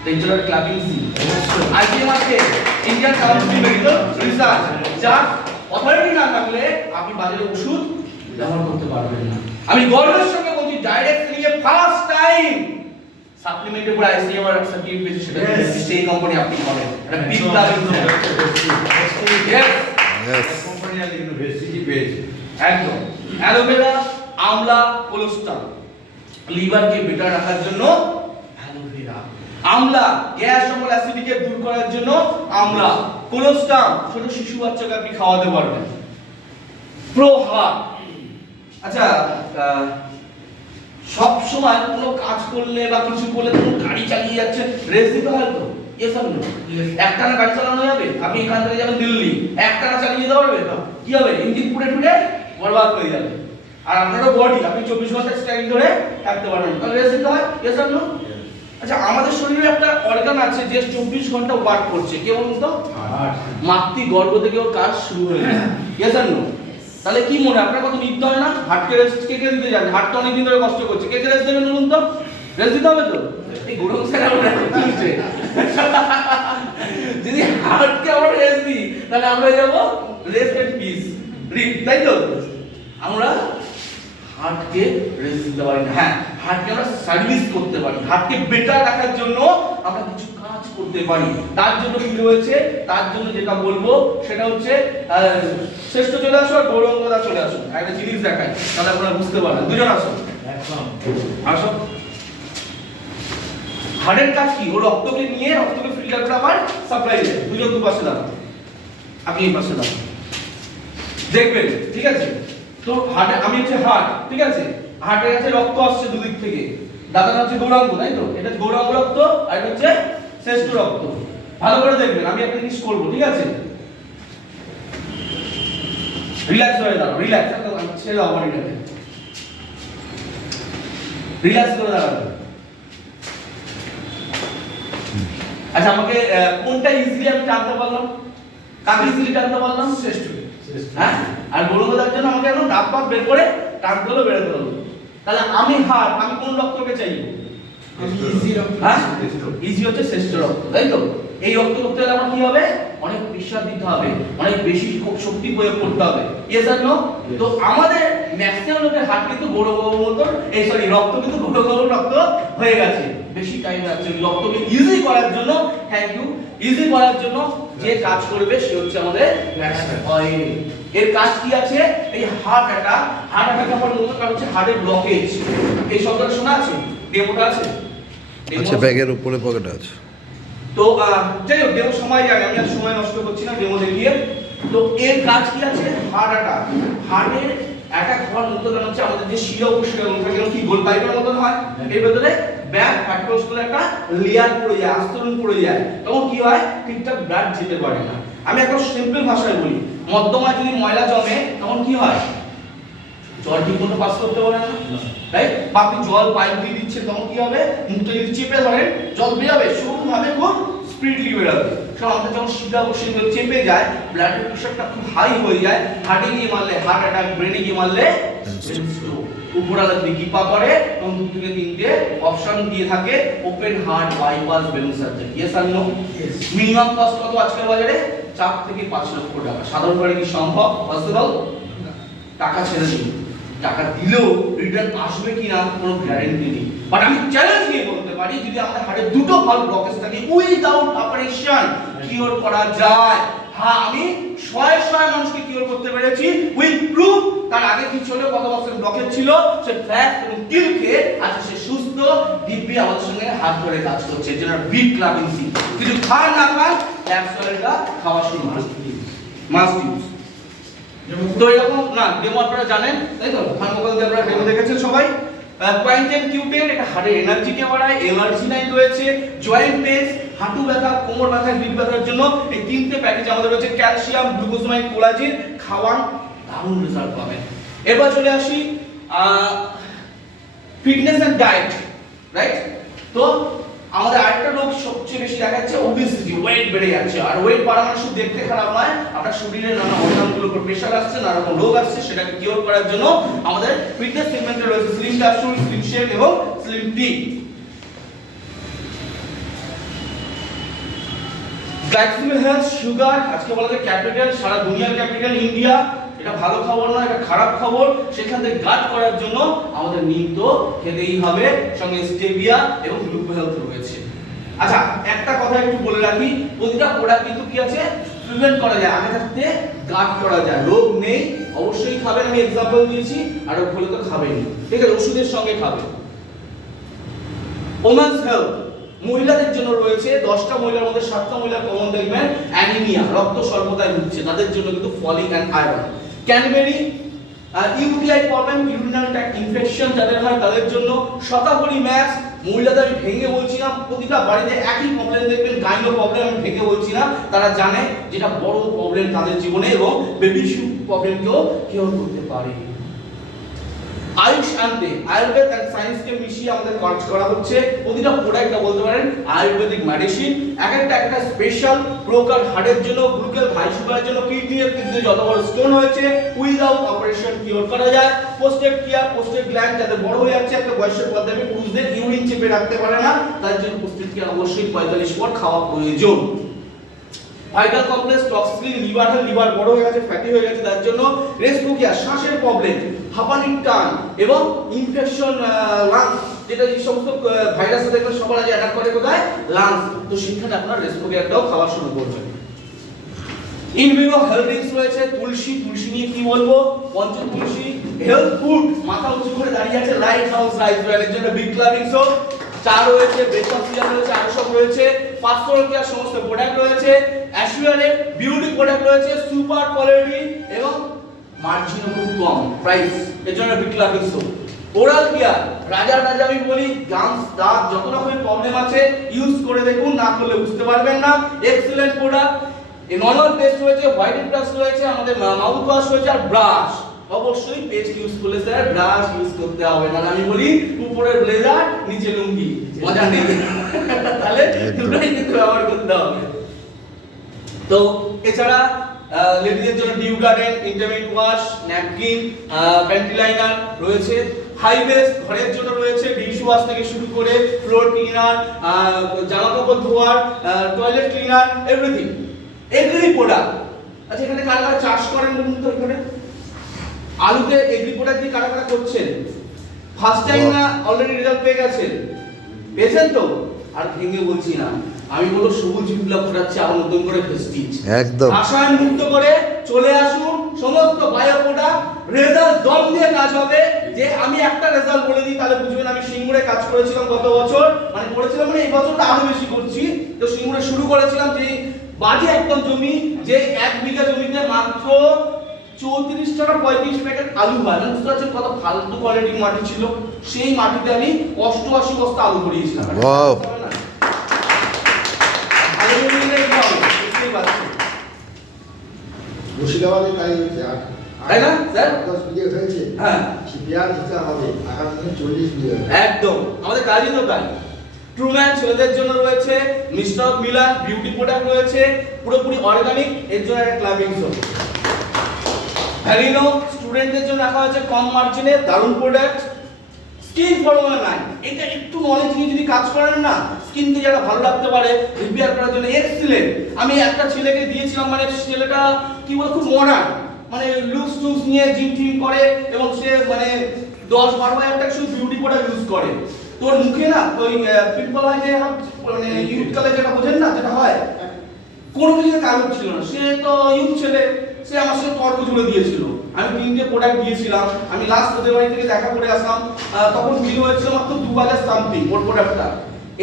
লেকচারার ক্লাবিং সি আইজিএম আছে, ইন্ডিয়ান কাউন্সিল মেডিকেল রিসার্চ, যার অথরিটি না থাকলে আপনি বাজারে ওষুধ ব্যবহার করতে পারবেন না। আমি গর্বের সঙ্গে বলছি ডাইরেক্ট নিয়ে ফার্স্ট টাইম সাপ্লিমেন্টের উপর আইসিএমআর সার্টিফিকেট পেয়েছে, সেটা সেই কোম্পানি আপনি করেন, এটা বিগ ক্লাবিং ইয়েস কোম্পানি আছে কিন্তু ভেসিটি পেয়েছে একদম। অ্যালোভেরা, আমলা, কোলেস্ট্রল, লিভারকে বেটার রাখার জন্য অ্যালোভেরা। আমলা গ্যাস অম্ল অ্যাসিডিকে দূর করার জন্য আমলা। কোলেস্ট্রল ছোট শিশু বাচ্চাকে আপনি খাওয়াতে পারবেন। প্রোহা, আচ্ছা সব সময় কোনো কাজ করলে বা কিছু করলে তুমি গাড়ি চালিয়ে যাচ্ছে, রেস দিতে হয় তো? Yes or no? একটানা গাড়ি চালানো যাবে? আপনি এখান থেকে যাবেন দিল্লি, একটানা চালিয়ে যেতে পারবে তো? কি হবে? ইঞ্জিন পুড়ে টুড়ে বরবাদ হয়ে যাবে। আর আপনারও বডি, আপনি 24 ঘন্টা স্ট্যান্ডিং ধরে থাকতে পারবেন, তাহলে রেস দিতে হয়? Yes or no? আচ্ছা আমাদের শরীরে একটা অর্গান আছে যে 24 ঘন্টা ওয়ার্ক করছে, কে বলুন তো? মাতৃ গর্ভ থেকে ওর কাজ শুরু হয়ে যায়। Yes or no? তাহলে কি মনে হয় আপনার কত নিতে হয় না? হার্টকে রেস্ট কে দিতে যান? হার্টটা অনেক দিন ধরে কষ্ট করছে, কে রেস্ট দেবেন বলুন তো? রেস্ট দিতে হবে তো? এই গরম স্যার আমরা চলছে, যদি হার্টকে আমরা রেস্ট দিই তাহলে আমরা যাব রেস্ট এন্ড পিস রিপ, তাই তো? আমরা হার্টকে রেস্ট দিতে পারি না। হ্যাঁ, হার্টকে আমরা সার্ভিস করতে পারি। হার্টকে বেটার রাখার জন্য আমরা কিছু কাজ করতে পারি। তার জন্য কি রয়েছে, তার জন্য যেটা বলবো সেটা হচ্ছে শ্রেষ্ঠ চলে আসো আর গৌরঙ্গদা চলে আসো, একটা জিনিস দেখাই তাহলে আপনারা বুঝতে পারবেন। দুজন আসো, একদম আসো। হার্টের কাজ কি, ও রক্তকে নিয়ে রক্তকে ফিল্টার করে আবার সাপ্লাই দেয়। দুজন দুপাশে দাঁড়ান, আপনি এই পাশে দাঁড়ান, দেখবেন ঠিক আছে। তো হার্টে আমি হচ্ছে হার্ট, ঠিক আছে, হার্টের কাছে রক্ত আসছে দুদিক থেকে, দাদা হচ্ছে গৌরাঙ্গ, তাই তো, এটা গৌরাঙ্গ রক্ত আর এটা হচ্ছে শ্রেষ্ঠ রক্ত। ভালো করে দেখবেন, আমি একটা জিনিস করব, ঠিক আছে, রিল্যাক্স হয়ে দাঁড়াও, রিল্যাক্স, ছেড়ে দাও বডিটাকে, রিল্যাক্স করে দাঁড়াও। আচ্ছা আমাকে কোনটা ইজিলি আমি টানতে পারলাম, কাকে ইজিলি টানতে পারলাম, শ্রেষ্ঠ, হ্যাঁ, আর গৌরঙ্গদার জন্য আমাকে একদম ডাব পাক বের করে টানতে হলো, বেরোতে হলো। তাহলে আমি হার্ট, আমি কোন রক্তকে চাইবো, ইজি রক্ত, হ্যাঁ ইজি হচ্ছে শ্রেষ্ঠ রক্ত, তাই তো। এই রক্ত করতে হলে আমার কি হবে, অনেক প্রেসার দিতে হবে, অনেক বেশি শক্তি প্রয়োগ করতে হবে, ইয়েস আর নো। তো আমাদের ম্যাক্সিমাম লোকের হার্ট কিন্তু গৌরঙ্গর মতো, এই সরি রক্ত কিন্তু গৌরঙ্গর রক্ত হয়ে গেছে, বেশি টাইম লাগছে রক্তকে ইজি করার জন্য। Thank you. ইজি করার জন্য যে কাজ করবে সে হচ্ছে আমাদের অয়েল। এর কাজ কি আছে, এই হার্ট অ্যাটাক, হার্ট অ্যাটাক হওয়ার মূল কারণ হচ্ছে হার্টের ব্লকেজ। এই শব্দটা শোনা আছে, ডেমোটা আছে, আচ্ছা ব্যাগের উপরে পকেটে আছে। তো যাই হোক ডেমো সময় যাবে, আমি আর সময় নষ্ট করছি না ডেমো দেখিয়ে। তো এর কাজ কি আছে, হার্ট অ্যাটাক, হার্টের অ্যাটাক হওয়ার মূল কারণ হচ্ছে আমাদের যে শিরা উপশিরা থাকে কি গোল পাইপের মতন হয়, এর ভেতরে ব্যাক ফ্যাটকোস্টাল একটা লেয়ার পড়ে যায়, আস্তরণ পড়ে যায়, তখন কি হয়, ঠিকঠাক ব্লাড যেতে পারে না। আমি একটা সিম্পল ভাষায় বলি, মধ্যমায় যদি ময়লা জমে তখন কি হয়, জল ঠিক মতো পাস করতে পারে না, রাইট। বা আপনি জল পাইপ দিয়ে দিচ্ছেন তখন কি হবে, মুখটা যদি চেপে ধরেন জল বেরোবে, সরুভাবে খুব স্পিডলি বেরোবে। কারণ আমাদের যখন শিরা উপশিরা চেপে যায়, ব্লাড প্রেশারটা খুব হাই হয়ে যায়, হার্টে গিয়ে মারলে হার্ট অ্যাটাক, ব্রেনে গিয়ে মারলে ব্রেন স্ট্রোক। উপরালা যদি কৃপা করে এবং 2 থেকে 3টে অপশন দিয়ে থাকে, open heart bypass balloon surgery, yes আর নো। মিনিমাম কস্ট কত আজকের বাজারে, 4 থেকে 5 লক্ষ টাকা। সাধারণভাবে কি সম্ভব, পসিবল? টাকা ছেড়ে দিন, টাকা দিলেও রিটার্ন আসবে কিনা কোনো গ্যারান্টি নেই। বাট আমি চ্যালেঞ্জ নিয়ে বলতে পারি, যদি আমাদের হার্টে দুটো ভালভ ব্লকেজ থাকে উইদাউট অপারেশন কিওর করা যায়। হ্যাঁ, আমি শয়ে মানুষকে কিওর করতে পেরেছি উইথ প্রুফ। তার আগে কি ছিল, কত বছর ব্লকেজ ছিল, সে ফ্ল্যাট এবং কিল খেয়ে আজ সে সুস্থ দিব্যি আমাদের সঙ্গে হাত ধরে কাজ করছে, যেটা বিগ ক্লাবিং সি। কিছু খান না খান অ্যাবসলিউটলি খাওয়া শুরু মাস্ট ইউজ। তো এরকম না ডেমো আপনারা জানেন, তাই তো, থার্মোকল দিয়ে আপনারা ডেমো দেখেছেন সবাই। কোয়ান্টেন কিউটেন এটা হার্টের এনার্জিকে বাড়ায়, এলার্জি নাই রয়েছে, জয়েন্ট পেইন, হাঁটু ব্যথা, কোমর ব্যথা, পিঠ ব্যথার জন্য এই 3টে প্যাকেজ আমাদের রয়েছে, ক্যালসিয়াম, গ্লুকোজমাইন, কোলাজিন, খাওয়ান দারুণ রেজাল্ট পাবেন। এবার চলে আসি ফিটনেস এন্ড ডায়েট, রাইট। তো আমাদের আরেকটা রোগ সবচেয়ে বেশি দেখা যাচ্ছে ওবেসিটি, ওয়েট বেড়ে যাচ্ছে। আর ওয়েট বাড়া মানে শুধু দেখতে খারাপ নয়, আপনার শরীরের নানা অর্গানগুলোর উপর প্রেসার আসছে, নানা রকম রোগ আসছে, সেটাকে কিওর করার জন্য আমাদের ফিটনেস সেগমেন্টে রয়েছে স্লিম ক্যাপসুল, স্লিম শেক এবং slim tea. Glycaemic health, sugar, আজকে বলা যায় ক্যাপিটাল, সারা দুনিয়ার ক্যাপিটাল ইন্ডিয়া। এটা ভালো খবর নয়, এটা খারাপ খবর। সেখান থেকে গার্ড করার জন্য আমাদের নিম তো খেতেই হবে, সঙ্গে স্টেভিয়া এবং গ্লুকো হেলথ রয়েছে। আচ্ছা একটা কথা একটু বলে রাখি, প্রতিটা প্রোডাক্ট কিন্তু কি আছে, প্রিভেন্ট করা যায়, আগে থাকতে গার্ড করা যায়। রোগ নেই অবশ্যই খাবেন, আমি एग्जांपल দিয়েছি, আর রোগ হলে তো খাবেন, ঠিক আছে, ওষুধের সঙ্গে খাবেন। ওমেন্স হেলথ, মহিলাদের জন্য রয়েছে, 10টা মহিলার মধ্যে 7টা মহিলা কমন দেখবেন অ্যানিমিয়া, রক্ত স্বল্পতায় ভুগছে, তাদের জন্য কিন্তু folic and iron. Cranberry, UTI problem, urinary tract infection যাদের হয় তাদের জন্য। শতাবরী ম্যাক্স, মহিলাদের আমি ভেঙে বলছি না, প্রতিটা বাড়িতে একই প্রবলেম দেখবেন, গাইনো প্রবলেম, আমি ভেঙে বলছি না, তারা জানে যেটা বড় প্রবলেম তাদের জীবনে এবং বেবি ইস্যু প্রবলেমকেও কিওর করতে পারে। আয়ুষ আনতে, আয়ুর্বেদ এন্ড সায়েন্সকে মিশিয়ে আমাদের কাজ করা হচ্ছে। প্রতিটা প্রোডাক্টটা বলতে পারেন আয়ুর্বেদিক মেডিসিন, একটা স্পেশাল প্রকার হার্টের জন্য, গ্লুকোজ হাই সুগারের জন্য, কিডনিতে যত বড় স্টোন হয়েছে উইদাউট অপারেশন কিওর করা যায়। পোস্টেড কেয়ার, পোস্টেড গ্ল্যান্ড যাদের বড় হয়ে যাচ্ছে, একটা বয়সের পর দেখবে পুরুষদের ইউরিন চেপে রাখতে পারে না, তার জন্য পোস্টেড কেয়ার অবশ্যই 45 পর খাওয়া প্রয়োজন। ভাইটাল কমপ্লেক্স, টক্সিন, লিভার বড় হয়ে গেছে, ফ্যাটি হয়ে গেছে, তার জন্য রেসপিরেটরি, শ্বাসের প্রবলেম, হাঁপানির টান এবং ইনফেকশন লাংস যেটা এই সমস্ত ভাইরাস দেখবেন সবার আগে অ্যাটাক করে কোথায়, লাংস। তো সেখানে আপনার রেসপিরেটরটাও খাওয়া শুরু করবে। ইন ভিভো হেলথ ড্রিঙ্কস রয়েছে, তুলসী, তুলসী নিয়ে কি বলবো, পঞ্চ তুলসী। হেলথ ফুড, মাথা উঁচু করে দাঁড়িয়ে আছে লাইট হাউস রাইস ব্র্যান্ডের জন্য বিগ ক্লাবিংস, চা রয়েছে, ব্রেকফাস্ট সিরাপ রয়েছে, আরো সব রয়েছে। পাঁচশোর কেয়ার সমস্ত প্রোডাক্ট রয়েছে, অ্যাশুয়ারের বিউটি প্রোডাক্ট রয়েছে, সুপার কোয়ালিটি এবং মার্জিনও খুব কম প্রাইস, এর জন্য বিগ ক্লাবিংস। ওরাল কেয়ার, রাজা আমি বলি, গামস, দাঁত, যত রকমের প্রবলেম আছে ইউজ করে দেখুন, না করলে বুঝতে পারবেন না। Excellent product. এই নর্মাল পেস্ট রয়েছে, হোয়াইটেড ব্রাশ রয়েছে, আমাদের মাউথ ওয়াশ রয়েছে, আর ব্রাশ অবশ্যই পেস্ট ইউজ করলে স্যার ব্রাশ ইউজ করতে হবে না। আমি বলি উপরের ব্লেজার নিচে লুঙ্গি, মজা নেই। তাহলে দুটোই কিন্তু ব্যবহার করতে হবে। তো এছাড়া লেডিদের জন্য dew garden, intimate wash, napkin, panty liner রয়েছে। হাই বেস্ট ঘরের জন্য রয়েছে, ডিশ ওয়াশ থেকে শুরু করে ফ্লোর ক্লিনার, জামা কাপড় ধোয়ার, toilet cleaner, everything. Agri product. আচ্ছা, এখানে কারা কারা চাষ করেন বলুন তো? এখানে আলুতে এগ্রি প্রোডাক্ট দিয়ে কারা কারা করছেন? ফার্স্ট টাইম না অলরেডি রেজাল্ট পেয়ে গেছেন? পেয়েছেন তো? আর ভেঙে বলছি না, আমি বলবো সবুজ বিপ্লব ঘটাচ্ছে আবার নতুন করে প্রেস্টিজ একদম আশায়ন মুক্ত করে চলে আসুন। সমস্ত বায়ো প্রোডাক্ট রেজাল্ট দম দিয়ে কাজ হবে। যে আমি একটা রেজাল্ট বলে দিই তাহলে বুঝবেন। আমি সিঙ্গুরে কাজ করেছিলাম গত বছর, মানে করেছিলাম মানে এই বছরটা আরো বেশি করছি। তো সিঙ্গুরে শুরু করেছিলাম যে বাজে একদম জমি, যে 1 বিঘা জমিতে মাত্র 34 টাকা 35 প্যাকেট আলু হয়। মানে বুঝতে পারছেন কত ফালতু কোয়ালিটির মাটি ছিল। সেই মাটিতে আমি 88 বস্তা আলু করিয়েছিলাম। ওয়াও, মুর্শিদাবাদে তাই হয়েছে, তাই না স্যার? 10 বিঘে হয়েছে। হ্যাঁ, পেঁয়াজ দিতে হবে আগামী দিনে 40 বিঘে। একদম আমাদের কাজই তো তাই। ট্রুম্যান ছেলেদের জন্য রয়েছে, মিস্টার মিলান বিউটি প্রোডাক্ট রয়েছে, পুরোপুরি অর্গানিক, এর জন্য একটা ক্লাবিং জোন। ভ্যালিনো স্টুডেন্টদের জন্য রাখা হয়েছে কম মার্জিনে, দারুণ প্রোডাক্ট। স্কিন ফর্মুলা 9, এটা একটু নলেজ নিয়ে যদি কাজ করেন না, স্কিনকে যারা ভালো রাখতে পারে রিপেয়ার করার জন্য এক্সিলেন্ট। আমি একটা ছেলেকে দিয়েছিলাম, মানে ছেলেটা কি বলে খুব মডার্ন, মানে লুকস টুকস নিয়ে জিম টিম করে এবং সে মানে 10-12 হাজার টাকা শুধু বিউটি প্রোডাক্ট ইউজ করে। তোর মুখে না ওই পিম্পল হয় যে মানে ইউথ কালে যেটা বোঝেন না, যেটা হয়, কোনো কিছু কাজ ছিল না। সে তো ইউথ ছেলে, সে আমার সাথে তর্ক জুড়ে দিয়েছিল। আমি 3টে প্রোডাক্ট দিয়েছিলাম, আমি লাস্ট ওদের বাড়ি থেকে দেখা করে আসলাম, তখন বিল হয়েছিল মাত্র 2000 সামথিং ওর প্রোডাক্টটা।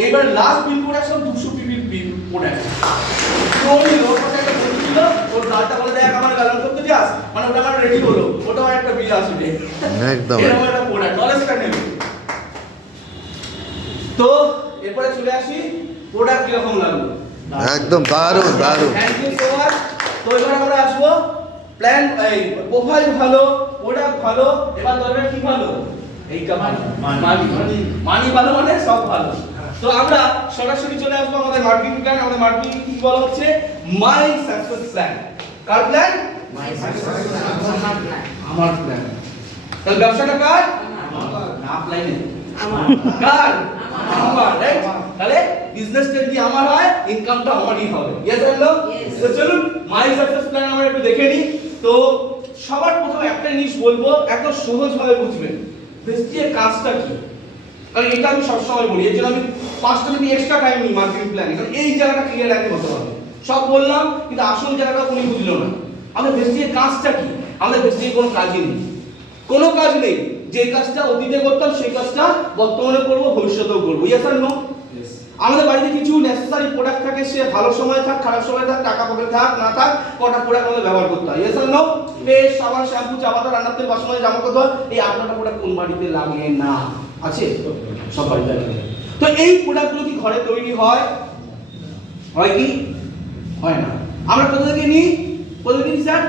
এইবার লাস্ট বিল করে আসলাম 200 পিপির বিল প্রোডাক্ট। ওই ওর কাছে একটা বন্ধু ছিল, ওর দাঁড়টা বলে দেখ আমার গালান করতে যাস, মানে ওটা আমার রেডি হলো, ওটাও একটা বিল আসবে। একদম এরকম একটা প্রোডাক্ট, নলেজটা নেবে। তো এরপরে চলে আসি প্রোডাক্ট কিরকম লাগলো। একদম দারুণ দারুণ। Thank you so much. তো এবার আমরা আসবো প্ল্যান, এই প্রোফাইল ভালো, প্রোডাক্ট ভালো, এবার দরকার কি ভালো, এই মানি ভালো, মানে সব ভালো। তো আমরা সরাসরি চলে আসবো আমাদের মার্কেটিং প্ল্যান। আমাদের মার্কেটিং কি বলা হচ্ছে, my success plan. Car plan? My success plan, আমার প্ল্যান। তাহলে ব্যবসাটা কার? আমার না, প্ল্যানে কার? আমার, রাইট? তাহলে বিজনেসটা যদি আমার হয়, ইনকামটা আমারই হবে। Yes or no? তো চলুন মাই সাকসেস প্ল্যান আমরা একটু দেখে নিই। তো সবার প্রথমে একটা জিনিস বলবো, একদম সহজভাবে বুঝবেন বেস্টির কাজটা কি। কারণ এটা আমি সবসময় বলি, এর জন্য আমি 5টা মিনিট এক্সট্রা টাইম নিই মার্কেটিং প্ল্যানে। কারণ এই জায়গাটা ক্লিয়ার রাখতে হতে হবে। সব বললাম কিন্তু আসল জায়গাটা উনি বুঝলো না। আমাদের বেস্টির কাজটা কি? আমাদের বেস্টির কোনো কাজই নেই, কোনো কাজ নেই। যে কাজটা অতীতে করতাম সেই কাজটা বর্তমানে করব, ভবিষ্যতেও করব। ইয়েস আর নো? আমাদের বাড়িতে কিছু নেসেসারি প্রোডাক্ট থাকে, সে ভালো সময় থাক, খারাপ সময় থাক, টাকা পকেটে থাক না থাক, কটা প্রোডাক্ট আমাদের ব্যবহার করতে হয়। ইয়েস আর নো? পেস্ট, সাবান, শ্যাম্পু, চা পাতা, রান্নার তেল, বাসন মাজা, জামা কাপড়, এই 8টা প্রোডাক্ট কোন বাড়িতে লাগে না? আছে সব বাড়িতে লাগে। তো এই প্রোডাক্টগুলো কি ঘরে তৈরি হয়? হয় কি হয় না? আমরা কোথা থেকে নিই? কোথা থেকে স্যার?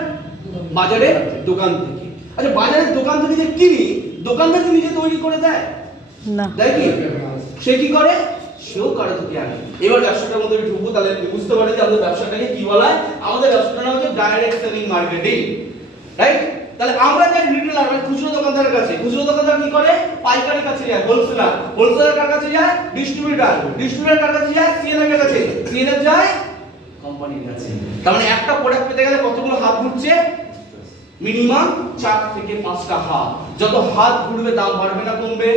বাজারের দোকান থেকে। আচ্ছা, বাজারের দোকান থেকে যে কিনি, দোকানদার কি নিজে তৈরি করে দেয়? না। দেয় কি? সে কি করে? সেও কারো থেকে আনে। এবার ব্যবসাটার মধ্যে ঢুকবো, তাহলে বুঝতে পারি যে আমাদের ব্যবসাটাকে কি বলা হয়। আমাদের ব্যবসাটা নাম হচ্ছে ডাইরেক্ট সেলিং মার্কেটিং, রাইট? তাহলে আমরা যাই রিটেলার, মানে খুচরো দোকানদারের কাছে, খুচরো দোকানদার কি করে? পাইকারি কাছে যায়, হোলসেলার, হোলসেলার কার কাছে যায়? ডিস্ট্রিবিউটর, ডিস্ট্রিবিউটর কার কাছে যায়? সিএনএফ এর কাছে, সিএনএফ যায় কোম্পানির কাছে। তার মানে একটা প্রোডাক্ট পেতে গেলে কতগুলো হাত ঘুরছে? মিনিমাম 4 থেকে 5টা হাত। যত হাত ঘুরবে দাম বাড়বে না কমবে?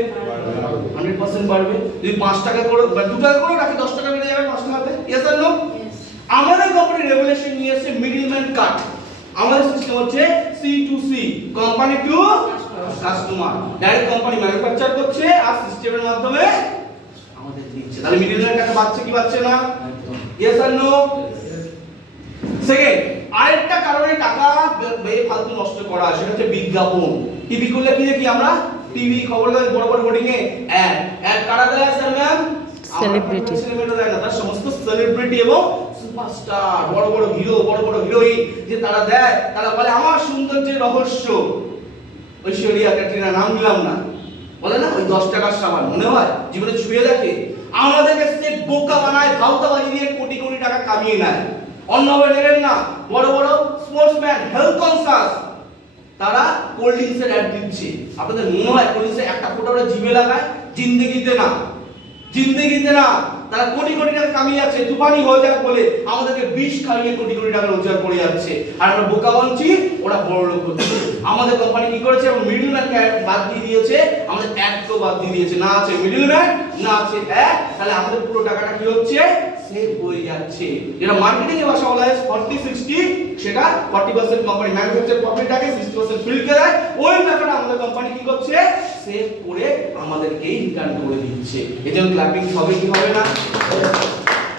100% বাড়বে। যদি 5 টাকা করে বা 2 টাকা করে রাখি 10 টাকা বেড়ে যাবে 5 টাকাতে। Yes or no? আমাদের কোম্পানি রেগুলেশন নিয়ে এসেছে মিডলম্যান কাট। আমাদের সিস্টেম হচ্ছে C2C, company to customer. Direct company manufacture করছে আর সিস্টেমের মাধ্যমে আমাদের দিচ্ছে। তাহলে মিডলম্যান কাট বাড়ছে কি বাড়ছে না? Yes or no? সেকেন্ড, আরেকটা কারণে টাকা বেফালতু নষ্ট করা সেটা হচ্ছে বিজ্ঞাপন। টিভি করলে কি দেখি আমরা? টিভি খবর দেয় বড় বড় হোর্ডিং এ অ্যাড কারা দেয় স্যার ম্যাম? সেলিব্রিটি। সেলিব্রিটি দেয় না, তার সমস্ত সেলিব্রিটি এবং সুপারস্টার বড় বড় হিরো বড় বড় হিরোইন যে তারা দেয়, তারা বলে আমার সৌন্দর্যের রহস্য। ঐশ্বরিয়া ক্যাটরিনা নাম নিলাম না, বলে না ওই 10 টাকার সাবান মনে হয় জীবনে ছুঁয়ে দেখে। আমাদেরকে সে বোকা বানায়, ভাউতাবাজি দিয়ে কোটি কোটি টাকা কামিয়ে নেয়। অন্যভাবে নেবেন না, বড় বড় স্পোর্টসম্যান হেলথ কনসাস তারা কোল্ড ড্রিঙ্কসের অ্যাড দিচ্ছে। আপনাদের মনে হয় কোল্ড ড্রিঙ্কসের একটা ফোঁটা ওরা জিভে লাগায়? জিন্দেগিতে না, জিন্দেগিতে না। তারা কোটি কোটি টাকা কামিয়ে যাচ্ছে, তুফানি হয়ে যাক বলে আমাদেরকে বিষ খাইয়ে কোটি কোটি টাকা রোজগার করে যাচ্ছে। আর আমরা বোকা বানছি, ওরা বড় লোক হচ্ছে। আমাদের কোম্পানি কি করেছে? মিডলম্যান বাদ দিয়ে দিয়েছে, আমাদের অ্যাডকেও বাদ দিয়ে দিয়েছে। না আছে মিডলম্যান, না আছে অ্যাড, তাহলে আমাদের পুরো টাকাটা কি হচ্ছে? সেভ হয়ে যাচ্ছে। যেটা মার্কেটিং এর ভাষা বলা হয় 40-60, সেটা 40% কোম্পানি ম্যানুফ্যাকচার প্রফিট থাকে, 60% ফিল্ডকে দেয়। ওই টাকাটা আমাদের কোম্পানি কি করছে? সেভ করে আমাদেরকেই রিটার্ন করে দিচ্ছে। এজন্য ক্ল্যাপিং হবে কি হবে না?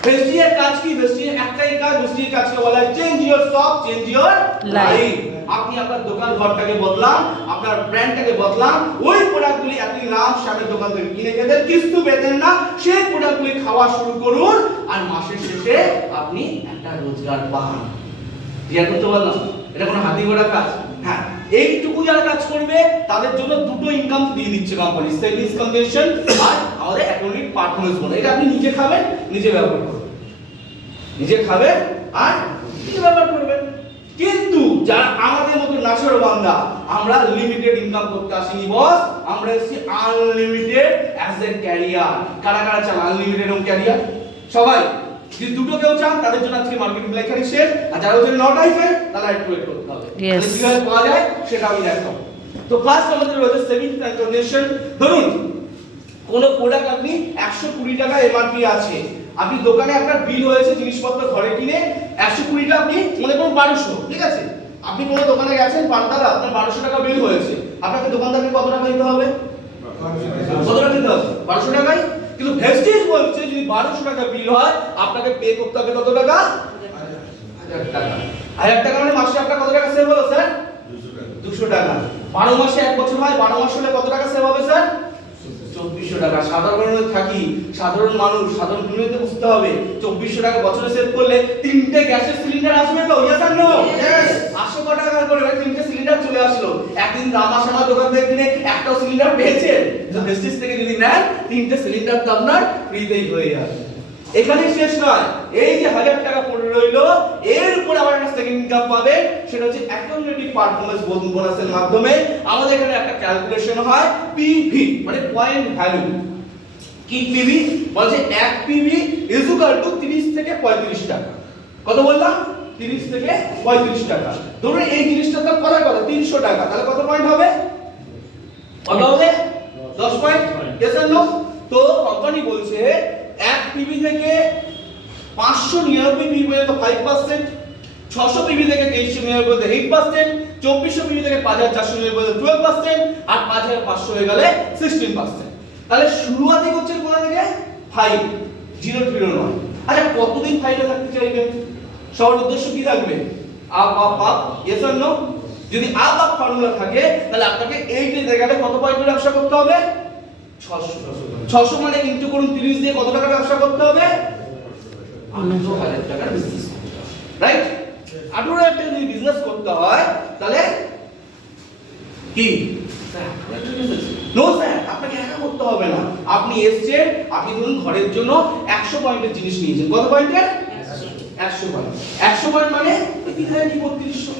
ভেস্টিজের কাজ কি? ভেস্টিজের একটাই কাজ, ভেস্টিজের কাজকে বলা হয় change your shop, change your life. আপনি আপনার দোকান ঘরটাকে বদলান, আপনার ব্র্যান্ডটাকে বদলান। ওই প্রোডাক্টগুলি আপনি নাম সামনে দোকান থেকে কিনে খেতেন, কিছু পেতেন না, সেই প্রোডাক্টগুলি খাওয়া শুরু করুন আর মাসের শেষে আপনি একটা রোজগার পান। ক্লিয়ার করতে পারলাম? এটা কোনো হাতি ঘোড়া কাজ? হ্যাঁ, এইটুকু যারা কাজ করবে তাদের জন্য দুটো ইনকাম দিয়ে দিচ্ছে কোম্পানি, সেভিংস কমিশন আর আমাদের অ্যাকাউন্টিং পারফরম্যান্স বোনাস। এটা আপনি নিজে খাবেন, নিজে ব্যবহার করবেন, নিজে খাবেন আর নিজে ব্যবহার করবেন। কিন্তু যারা আমাদের মতো নাছর বান্দা, আমরা লিমিটেড ইনকাম করতে আসিনি বস, আমরা এসেছি আনলিমিটেড অ্যাজ এ ক্যারিয়ার। কারা কারা চান আনলিমিটেড এবং ক্যারিয়ার? সবাই। যদি দুটো কেউ চান তাদের জন্য আজকে মার্কেটিং লেখারি শেষ, আর যারা ওদের নট আইফে তারা একটু ওয়েট করতে হবে। Yes. কিভাবে পাওয়া যায় সেটা আমি দেখাবো। তো ফার্স্ট আমাদের রয়েছে সেভিংস এন্ড ডোনেশন। ধরুন কোন প্রোডাক্ট আপনি 120 টাকা এমআরপি আছে, আপনি দোকানে আপনার বিল হয়েছে জিনিসপত্র ঘরে কিনে 120 টা, আপনি মনে করুন 1200, ঠিক আছে? আপনি কোন দোকানে গেছেন পান্তারা, আপনার 1200 টাকা বিল হয়েছে, আপনাকে দোকানদারকে কত টাকা দিতে হবে? কত টাকা দিতে হবে? 1200 টাকাই। কিন্তু ভেস্টিজ বলছে যদি 1200 টাকা বিল হয় আপনাকে পে করতে হবে কত টাকা? 1000 টাকা। 1000 টাকা মানে মাসে আপনার কত টাকা সেভ হলো স্যার? 200 টাকা। 12 মাসে 1 বছর হয়, 12 মাস হলে কত টাকা সেভ হবে স্যার? 2400 টাকা। সাধারণ থাকি, সাধারণ মানুষ, সাধারণ ফ্যামিলিতে বুঝতে হবে 2400 টাকা বছরে সেভ করলে 3টে গ্যাসের সিলিন্ডার আসবে তো? Yes or no? यस। 800 টাকা করে 3টে সিলিন্ডার চলে আসলো। একদিন রামাশামা দোকান থেকে কিনে একটাও সিলিন্ডার পেয়েছেন, তো ভেস্টিজ থেকে যদি নেন 3টে সিলিন্ডার তো আপনার ফ্রিতেই হয়ে যাবে। এখানেই শেষ নয়, এই যে 1000 টাকা পড়ে রইলো, এর উপর আবার একটা সেকেন্ড ইনকাম পাবে, সেটা হচ্ছে অ্যাকাউন্টিং পারফরম্যান্স বোনাসের মাধ্যমে। আমাদের এখানে একটা ক্যালকুলেশন হয় পিভি, মানে পয়েন্ট ভ্যালু। কি পিভি? বলছে 1 পিভি ইজ ইকুয়াল টু 30 থেকে 35 টাকা। কত বললাম? 30 থেকে 35 টাকা। ধরুন এই জিনিসটার দাম কত? 300 টাকা। তাহলে কত পয়েন্ট হবে? কত হবে? 10 পয়েন্ট। Yes or no? তো কোম্পানি বলছে 1 পিভি থেকে 599 পিভি পর্যন্ত 5%, 600 পিভি থেকে 2399 পর্যন্ত 8%, 2400 পিভি থেকে 5499 পর্যন্ত 12%, আর 5500 হয়ে গেলে 16%। তাহলে শুরুয়াতি করছেন কোথা থেকে? 5, 0 নয়। আচ্ছা কতদিন 5 এ থাকতে চাইবেন? সবার উদ্দেশ্য কি থাকবে? Up up up. Yes or no? যদি আপ আপ ফর্মুলা থাকে তাহলে আপনাকে 8 এর জায়গায় কত পয়েন্টের ব্যবসা করতে হবে? 600 মানে ইনটু করুন 30 দিয়ে কত টাকা ব্যবসা করতে হবে? 18,000 টাকার বিজনেস করতে হবে, রাইট? 18,000 টাকা যদি বিজনেস করতে হয় তাহলে কি নো স্যার, আপনাকে একা করতে হবে না। আপনি এসেছেন, আপনি ধরুন ঘরের জন্য 100 পয়েন্টের জিনিস নিয়েছেন। কত পয়েন্টের? 100 পয়েন্ট। 100 পয়েন্ট মানে 3300।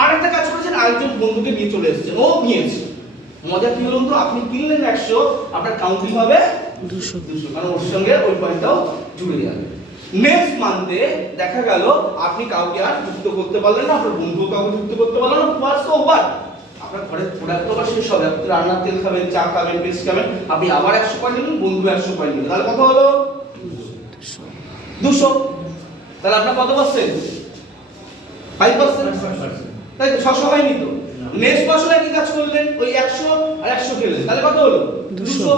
আর একটা কাজ করেছেন, আরেকজন বন্ধুকে নিয়ে চলে এসেছেন, ও নিয়েছে। মজা কি হলো তো, আপনি কিনলেন 100, আপনার কাউন্টিং হবে 200, কারণ ওর সঙ্গে ওই পয়েন্টটাও জুড়ে যাবে। নেক্সট মান্থে দেখা গেল আপনি কাউকে আর যুক্ত করতে পারলেন না, আপনার বন্ধু কাউকে যুক্ত করতে পারলেন না, হোয়াটস ওভার, আপনার ঘরের প্রোডাক্ট আবার শেষ হবে, আপনি রান্নার তেল খাবেন, চা খাবেন, পেস্ট খাবেন, আপনি আবার 100 পয়েন্ট নেবেন, বন্ধু 100 পয়েন্ট নেবেন, তাহলে কত হলো 200। তাহলে আপনার কত পাচ্ছেন 5%, তাই তো 600 হয়নি তো। নেক্সট বছরে কি কাজ করলেন, ওই 100 আর 100 খেলেন, তাহলে কত হলো 200,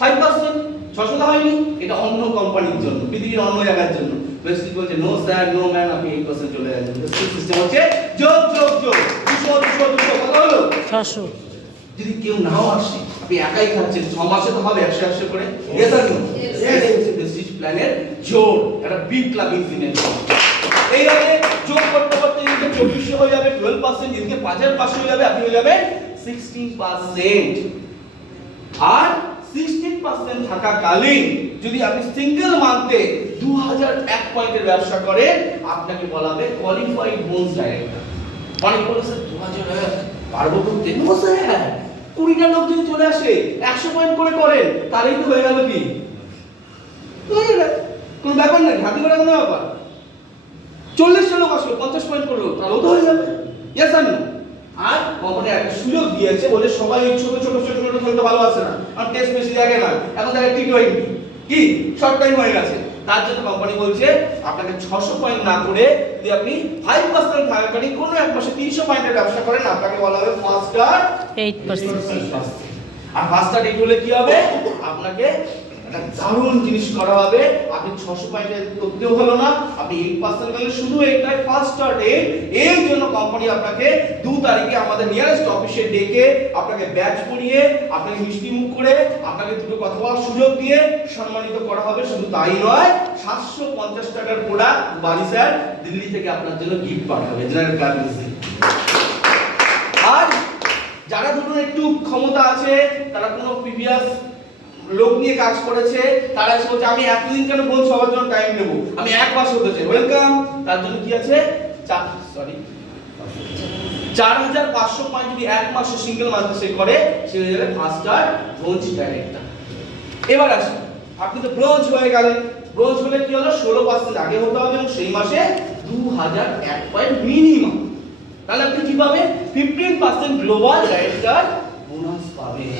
5%, 600 হয়নি। এটা অন্য কোম্পানির জন্য, পৃথিবীর অন্য জায়গার জন্য। বেসিক বলছে নো স্যার নো ম্যান, আপনি 8% চলে যাবেন। সিস্টেম হচ্ছে যোগ যোগ যোগ, 200 200 200 কত হলো 600। যদি কেউ নাও আসে, আপনি একাই খাচ্ছেন, 6 মাসে তো হবে 100 100 করে, ইয়েস আর নো? এটাই হচ্ছে প্রেস্টিজ প্ল্যানের জোর, একটা বিগ ক্লাবিং সিনের। এইভাবে যোগ করতে করতে এদিকে 2400 হয়ে যাবে 12%, এদিকে 5000 পাশে হয়ে যাবে, আপনি হয়ে যাবেন 16%। আর 16% থাকাকালীন যদি আপনি সিঙ্গেল মান্থে 2001 পয়েন্টের ব্যবসা করেন, আপনাকে বলা হবে কোয়ালিফাইড বোনস ডাইরেক্টর। অনেক বলেছে 2001 পারবো করতে, নো স্যার 20টা লোক যদি চলে আসে 100 পয়েন্ট করে করেন, তাহলেই তো হয়ে গেল কি, কোনো ব্যাপার নেই, হাতে করে কোনো ব্যাপার। 40টা লোক আসবে 50 পয়েন্ট করলো, তাহলেও তো হয়ে যাবে, ইয়েস আর নো? আর কোম্পানি একটা সুযোগ দিয়েছে, বলে সবাই ছোট ছোট ছোট ছোট খেলতে ভালো আছে না, আর টেস্ট বেশি জায়গা না, এখন দেখে T20 কি শর্ট টাইম হয়ে গেছে। তার জন্য কোম্পানি বলছে আপনাকে 600 পয়েন্ট না করে যদি আপনি 5% থাকাকালীন কোনো এক মাসে 300 পয়েন্টের ব্যবসা করেন, আপনাকে বলা হবে ফাস্টার 8%। আর ফাস্টার এইট হলে কি হবে, আপনাকে একটা দারুণ জিনিস করা হবে। আপনি 600 পয়েন্টে করতেও হলো না, আপনি 8% গেলে শুধু এইটাই ফাস্টার ডেট। এই জন্য কোম্পানি আপনাকে 2 তারিখে আমাদের নিয়ারেস্ট অফিসে ডেকে আপনাকে ব্যাচ পরিয়ে, আপনাকে মিষ্টি মুখ করে, আপনাকে দুটো কথা বলার সুযোগ দিয়ে সম্মানিত করা হবে। শুধু তাই নয়, 750 টাকার প্রোডাক্ট বাড়ি স্যার দিল্লি থেকে আপনার জন্য গিফট পাঠাবে, জেনারেল ক্লাবিং। আর যারা ধরুন একটু ক্ষমতা আছে, তারা কোনো প্রিভিয়াস লোক নিয়ে কাজ করেছে, তারা এসে বলছে আমি এতদিন কেন বল সবার জন্য টাইম নেব, আমি এক মাস হতে চাই, ওয়েলকাম। তার জন্য কি আছে 4500 পয়েন্ট যদি এক মাসে সিঙ্গেল মান্থে সে করে, সে হয়ে যাবে ফাস্টার ব্রোঞ্জ ডাইরেক্টর। এবার আসি, আপনি তো ব্রোঞ্জ হয়ে গেলেন, ব্রোঞ্জ হলে কি হলো 16% আগে হতে হবে এবং সেই মাসে 2001 পয়েন্ট মিনিমাম। তাহলে আপনি কি পাবেন 15% গ্লোবাল ডাইরেক্টর বোনাস পাবেন।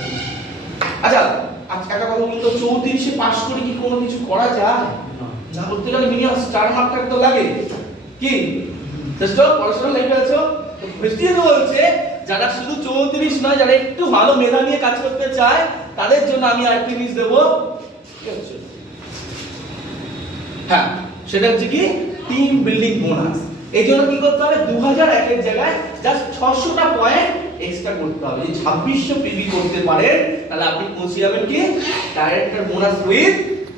আচ্ছা আজকে একটা কথা বলুন তো, 34-এ পাস করে কি কোনো কিছু করা যায় না? করতে গেলে মিনিমাম 4 মার্ক তো লাগে কি, জাস্ট পড়াশোনা লেগে আছো তো প্রেস্টিজ বলছে যারা শুধু 34 নয়, যারা একটু ভালো মেধা নিয়ে কাজ করতে চায়, তাদের জন্য আমি আরেকটি জিনিস দেব। কি হচ্ছে, হ্যাঁ সেটা হচ্ছে কি টিম বিল্ডিং বোনাস। এই জন্য কি করতে হবে, 2001 এর জায়গায় জাস্ট 600টা পয়েন্ট এক্সট্রা করতে হবে। যদি 2600 পিবি করতে পারেন, তাহলে আপনি পৌঁছে যাবেন কি director bonus with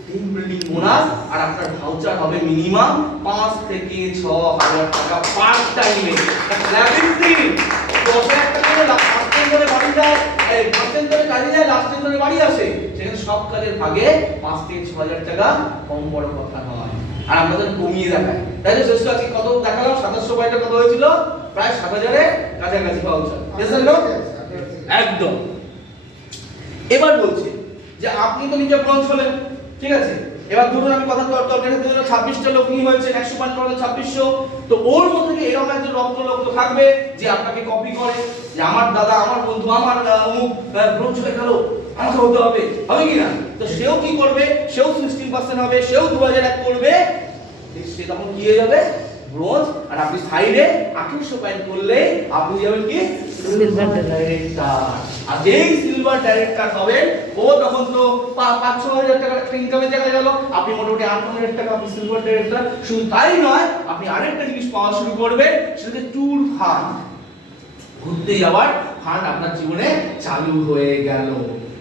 team building bonus. আর আপনার ভাউচার হবে মিনিমাম 5 থেকে 6000 টাকা পার টাইমে। ক্লাবিং টিম 10,000 টাকা করে লাস্ট ধরে বাড়ি যায়, এই 5 ধরে কাজে যায়, লাস্ট ধরে বাড়ি আসে, সেখানে সব কাজের ভাগে 5 থেকে 6000 টাকা কম বড় কথা নয়। আর আমাদের কমিয়ে দেখায়, তাই তো শেষ আজকে কত দেখালাম, 2700 পয়েন্টে কত হয়েছিল, প্রায় 7000 এর কাছাকাছি ভাউচার, বুঝলেন না? একদম। এবার বলছি যে আপনি তো নিজে ব্রোঞ্জ হলেন, ঠিক আছে, এবার ধরুন আমি কথা বলতে আপনার হাতে 26টা লোক নিয়ে হয়েছে, 100 পয়েন্ট করলে 2600, তো ওর মধ্যে থেকে এরকম একজন রক্ত লোক তো থাকবে যে আপনাকে কপি করে, যে আমার দাদা, আমার বন্ধু, আমার অমুক ব্রোঞ্জ হয়ে গেল, আমাকে হতে হবে, হবে কি না? তো সেও কি করবে, সেও 16% হবে, সেও 2001 করবে, সে তখন কি হয়ে যাবে ব্রোঞ্জ। আর আপনি সাইডে 2800 পয়েন্ট করলে আপনি যাবেন কি সিলভার ডাইরেক্টর। আর যেই সিলভার ডাইরেক্টর হবেন, ও তখন তো 5-6 হাজার টাকা ইনকামের জায়গায় গেল, আপনি মোটামুটি 8-9 টাকা আপনি সিলভার ডাইরেক্টর। শুধু তাই নয়, আপনি আরেকটা জিনিস পাওয়া শুরু করবেন, সেটা ট্যুর ফান্ড, ঘুরতে যাওয়ার ফান্ড আপনার জীবনে চালু হয়ে গেল।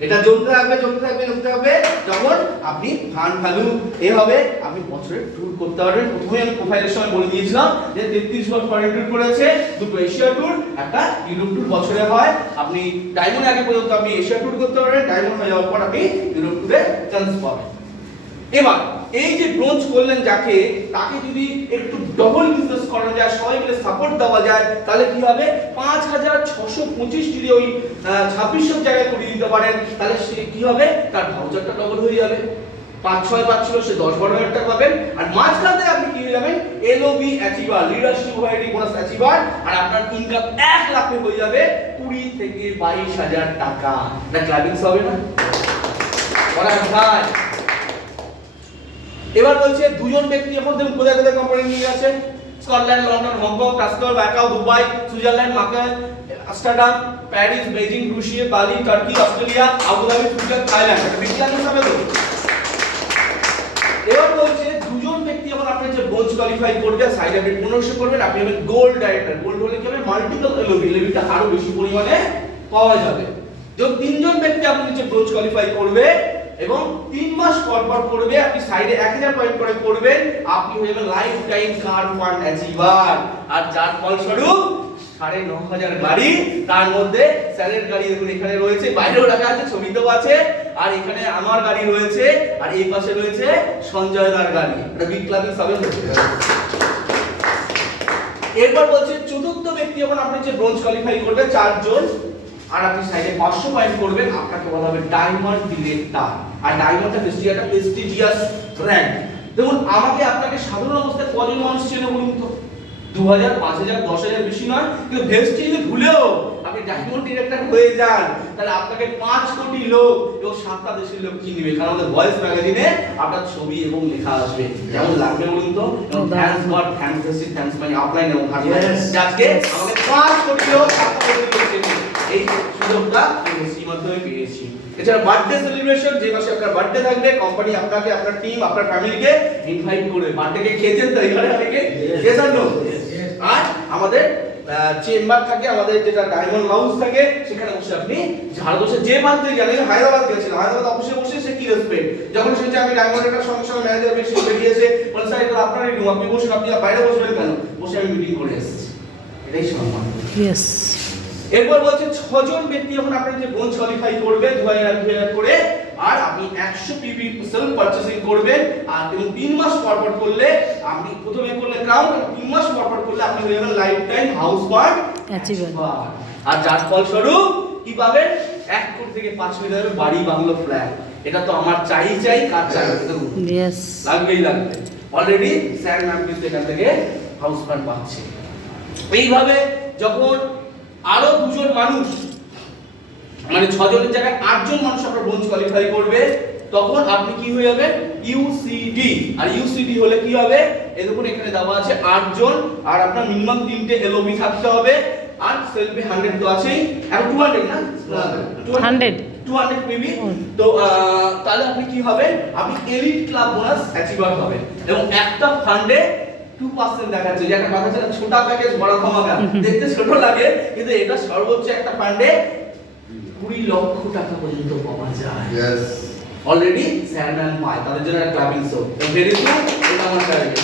এটা জমতে থাকবে জমতে থাকবে জমতে থাকবে, যখন আপনি ফান্ড ভ্যালু এ হবে, আপনি বছরে ট্যুর করতে পারবেন। প্রথমে আমি প্রোফাইলের সময় বলে দিয়েছিলাম যে 33 বার ফরেন ট্যুর করেছে, 2টো এশিয়া ট্যুর, একটা ইউরোপ ট্যুর বছরে হয়। আপনি ডায়মন্ড আগে পর্যন্ত আপনি এশিয়া ট্যুর করতে পারবেন, ডায়মন্ড হয়ে যাওয়ার পর আপনি ইউরোপ ট্যুরে চান্স পাবেন। এবার এই যে ব্রোঞ্জ করলেন যাকে, তাকে যদি একটু ডবল বিজনেস করা যায়, সবাই মিলে সাপোর্ট দেওয়া যায়, তাহলে কি হবে 5625 যদি ওই 2600 জায়গায় করে দিতে পারেন, তাহলে সে কি হবে, তার ভাউচারটা ডবল হয়ে যাবে। 5-6 পাচ্ছিল সে 10-12,000 টাকা পাবেন। আর মাঝখান থেকে আপনি কি হয়ে যাবেন LOB achiever, leadership variety bonus achiever, আর আপনার ইনকাম 1 লাখ হয়ে যাবে 20 থেকে 22,000 টাকা। এটা ক্লাবিংস হবে না? ওরা ভাই এবার বলছে দুজন ব্যক্তি এখন দেখুন কোথায় কোথায় কোম্পানি নিয়ে গেছে, স্কটল্যান্ড, লন্ডন, হংকং, টাস্কর, Macau, Dubai, Switzerland, Macau, Amsterdam, Paris, Beijing, Russia, Bali, Turkey, Australia, Abu Dhabi, future, Thailand. এটা বিজ্ঞানের সাথে তো এবার বলছে দুজন ব্যক্তি যখন আপনি যে ব্রোঞ্জ কোয়ালিফাই করবে সাইড আপনি 1500 করবেন, আপনি হবেন গোল্ড ডাইরেক্টর। গোল্ড হলে কি হবে মাল্টিপল এলওবি, এলওবিটা আরো বেশি পরিমাণে পাওয়া যাবে। যখন তিনজন ব্যক্তি আপনি যে ব্রোঞ্জ কোয়ালিফাই করবে এবং 3 মাস পর পর করবে, আপনি সাইডে 1000 পয়েন্ট করে করবেন, আপনি হয়ে যাবেন life time car fund achiever. আর যার ফলস্বরূপ 9,500 গাড়ি, তার মধ্যে স্যারের গাড়ি দেখুন এখানে রয়েছে, বাইরেও রাখা আছে, ছবিতেও আছে, আর এখানে আমার গাড়ি রয়েছে, আর এই পাশে রয়েছে সঞ্জয় দার গাড়ি। এটা বিগ ক্লাবিং সবে হচ্ছে। এরপর বলছে চতুর্থ ব্যক্তি যখন আপনি যে ব্রোঞ্জ কোয়ালিফাই করবে 4 জন, আর আপনি সাইডে 500 পয়েন্ট করবেন, আপনাকে বলা হবে ডায়মন্ড ডিরেক্টর। আর ডায়মন্ডটা বেশি একটা প্রেস্টিজিয়াস র‍্যাঙ্ক। দেখুন আমাকে আপনাকে সাধারণ অবস্থায় কজন মানুষ চেনে বলুন তো? 2000, 5000, 10000 বেশি নয়, কিন্তু ভেস্টি যদি ভুলেও আপনি ডায়মন্ড ডিরেক্টর হয়ে যান, তাহলে আপনাকে 5 কোটি লোক এবং 7টা দেশের লোক চিনবে, কারণ আমাদের ভয়েস ম্যাগাজিনে আপনার ছবি এবং লেখা আসবে। কেমন লাগবে বলুন তো? থ্যাঙ্কস গড, থ্যাঙ্কস ভেস্টি, থ্যাঙ্কস মাই আপলাইন এবং হার্টলাইন। আজকে আমাকে 5 কোটি লোক, 7টা কোটি লোক চিনবে। এই সুযোগটা ভেস্টির মাধ্যমে পেয়েছি। এছাড়া বার্থডে সেলিব্রেশন, যে মাসে আপনার বার্থডে থাকবে, কোম্পানি আপনাকে, আপনার টিম, আপনার ফ্যামিলিকে ইনভাইট করবে। বার্থডে কে খেয়েছেন তো এখানে অনেকে? Yes or no? আর আমাদের চেম্বার থাকে, আমাদের যেটা ডায়মন্ড হাউস থাকে, সেখানে বসে আপনি ভারতবর্ষে যে প্রান্তে গেলেন, হায়দ্রাবাদ গেছেন, হায়দ্রাবাদ অফিসে বসে সে কি রেসপেক্ট, যখন শুনছে আমি ডায়মন্ডের সঙ্গে সঙ্গে ম্যানেজার বেশি বেরিয়েছে, বলে স্যার এটা আপনারই রুম, আপনি বসুন, আপনি বাইরে বসবেন কেন? বসে আমি মিটিং করে এসেছি। এটাই সম্মান। ইয়েস। এরপর বলছে 6 জন ব্যক্তি যখন আপনি যে ব্রোঞ্জ কোয়ালিফাই করবে 2000 করে, আর আপনি 100 পিবি সেলফ পারচেজিং করবেন, আর এবং 3 মাস পর পর করলে, আপনি প্রথমে করলে ক্রাউন, 3 মাস পর পর করলে আপনি হয়ে যাবেন life time house fund achiever. আর যার ফলস্বরূপ কি পাবেন? 1 কোটি থেকে 5 কোটি টাকা বাড়ি, বাংলো, ফ্ল্যাট। এটা তো আমার চাই, কার চাই? ইয়েস, লাগবেই লাগবে। অলরেডি স্যার ম্যাম কিন্তু এখান থেকে হাউস ফান্ড পাচ্ছে। এইভাবে যখন আরো 2 জন মানুষ, মানে 6 জনের জায়গায় 8 জন মানুষ আপনার ব্রোঞ্জ কোয়ালিফাই করবে, তখন আপনি কি হয়ে যাবেন ইউসিডি। আর ইউসিডি হলে কি হবে? এই দেখুন এখানে দেওয়া আছে 8 জন, আর আপনার মিনিমাম 3টে এলওবি থাকতে হবে, আর সেলফি 100 তো আছেই, আর 200 না 200 পিবি। তো তাহলে আপনি কি হবে? আপনি এলিট ক্লাব বোনাস অ্যাচিভার হবেন, এবং একটা ফান্ডে 2% দেখাচ্ছে, যে একটা কথা আছে না, ছোটা প্যাকেজ বড় ধামাকা, দেখতে ছোট লাগে, কিন্তু এটা সর্বোচ্চ একটা ফান্ডে 20 লক্ষ টাকা পর্যন্ত পাওয়া যায়। यस অলরেডি স্যারম্যান পায়, তাদের জন্য একটা ক্লাবিং শো। ভেরি গুড, এটা আমার টার্গেট।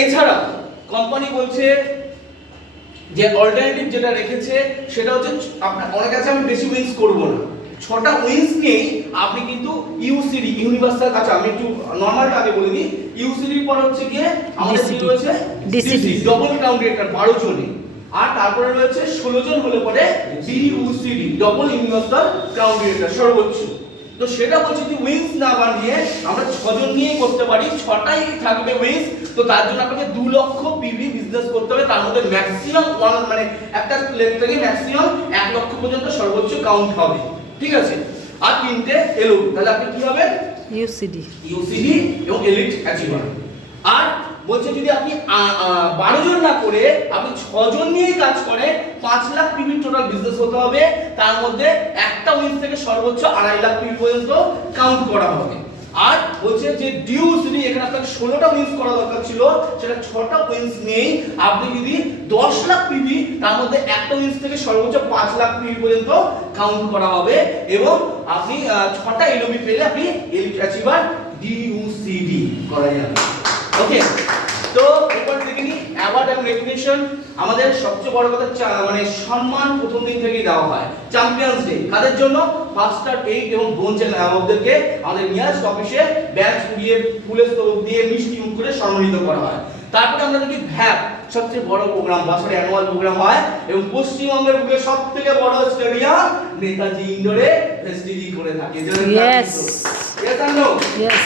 এছাড়া কোম্পানি বলছে যে অল্টারনেটিভ যেটা রেখেছে সেটা হচ্ছে আপনার অনেক কাছে আমি বেশি উইন্স করব না, 6টা উইন্স নেই আপনি কিন্তু ইউসিডি ইউনিভার্সাল। আচ্ছা আমি একটু নরমালটা আগে বলে দিই। ইউসিডির পর হচ্ছে গিয়ে আমাদের কি রয়েছে ডিসিডি, ডবল ক্রাউন ডিরেক্টর 12 জনে, আর তারপরে রয়েছে 16 জন হলে পরে ডিইউসিডি, ডবল ইউনিভার্সাল ক্রাউন ডিরেক্টর সর্বোচ্চ। তো সেটা বলছি যে উইন্স না বানিয়ে আমরা 6 জন নিয়ে করতে পারি, 6টাই থাকবে উইন্স। তো তার জন্য আপনাকে 2 লক্ষ পিভি বিজনেস করতে হবে, তার মধ্যে ম্যাক্সিমাম মানে একটা লেগ থেকে ম্যাক্সিমাম 1 লক্ষ পর্যন্ত সর্বোচ্চ কাউন্ট হবে, ঠিক আছে? আর 3টে এলওবি, তাহলে আপনি কি হবে ইউসিডি এবং এলিট অ্যাচিভার। আর বলছে যদি আপনি 12 জন না করে আপনি 6 জন নিয়েই কাজ করে 5 লাখ পিভি টোটাল বিজনেস হতে হবে, তার মধ্যে একটা উইন্স থেকে সর্বোচ্চ 2.5 লাখ পিভি পর্যন্ত কাউন্ট করা হবে। আর বলছে যে ডিউসিডি, এখানে আপনাকে 16টা উইন্স করা দরকার ছিল, সেটা 6টা উইন্স নেই। আপনি যদি 10 লাখ পিভি, তার মধ্যে একটা উইন্স থেকে সর্বোচ্চ 5 লাখ পিভি পর্যন্ত কাউন্ট করা হবে, এবং আপনি 6টা এলওবি পেলে আপনি এলিট অ্যাচিভার ডিইউসিডি করা যাবে। ওকে, তো এরপর দেখে নিই অ্যাওয়ার্ড এন্ড রেকগনিশন। আমাদের সবচেয়ে বড় কথা মানে সম্মান প্রথম দিন থেকেই দেওয়া হয়। চ্যাম্পিয়ন্স ডে কাদের জন্য? ফার্স্টার 8 এবং ব্রোঞ্জ অ্যাওয়ার্ডদেরকে আমাদের নিয়ারেস্ট অফিসে ব্যাচ দিয়ে, ফুলের স্তবক দিয়ে, মিষ্টি মুখ করে সম্মানিত করা হয়। তারপরে আমরা দেখি ভ্যাপ, সবচেয়ে বড় প্রোগ্রাম, বছরে অ্যানুয়াল প্রোগ্রাম হয়, এবং পশ্চিমবঙ্গের বুকে সবথেকে বড় স্টেডিয়াম নেতাজি ইন্ডোরে এসডিজি করে থাকে। Yes or no? Yes.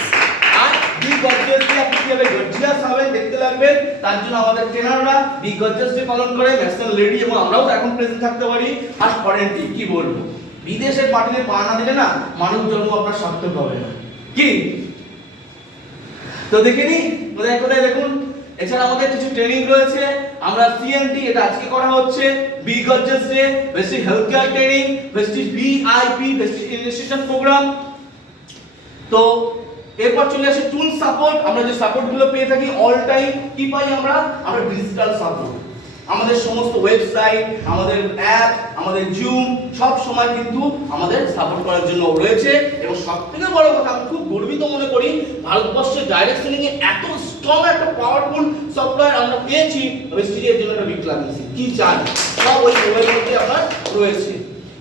আর বি গর্জিয়াসলি আপনি কিভাবে গর্জিয়াস হবেন দেখতে লাগবেন, তার জন্য আমাদের ট্রেনাররা বি গর্জিয়াসলি পালন করে ন্যাশনাল লেডি, এবং আমরাও তো এখন প্রেজেন্ট থাকতে পারি। আর ফরেন টিম কি বলবো, বিদেশের পার্টিতে পা না দিলে না মানব জন্ম আপনার সার্থক হবে না কি। তো দেখে নি কোথায় কোথায় দেখুন। এছাড়া আমাদের কিছু ট্রেনিং রয়েছে, আমরা সিএনটি এটা আজকে করা হচ্ছে, be gorgeous day, basic health care training, basic VIP basic initiation programme. তো এরপর চলে আসে টুল সাপোর্ট। আমরা যে সাপোর্ট গুলো পেয়ে থাকি অল টাইম কি পাই আমরা ডিজিটাল সাপোর্ট। আমাদের সমস্ত ওয়েবসাইট, আমাদের অ্যাপ, আমাদের জুম সব সময় কিন্তু আমাদের সাপোর্ট করার জন্য রয়েছে। এবং সবথেকে বড় কথা আমি খুব গর্বিত মনে করি, ভারতবর্ষের ডাইরেকশনিং এ এত স্ট্রং একটা পাওয়ারফুল সফটওয়্যার আমরা পেয়েছি। সিরিজের জন্য একটা বিগ ক্লাব নিয়েছি, কি চাই সব ওই মোবাইলের মধ্যে আপনার রয়েছে।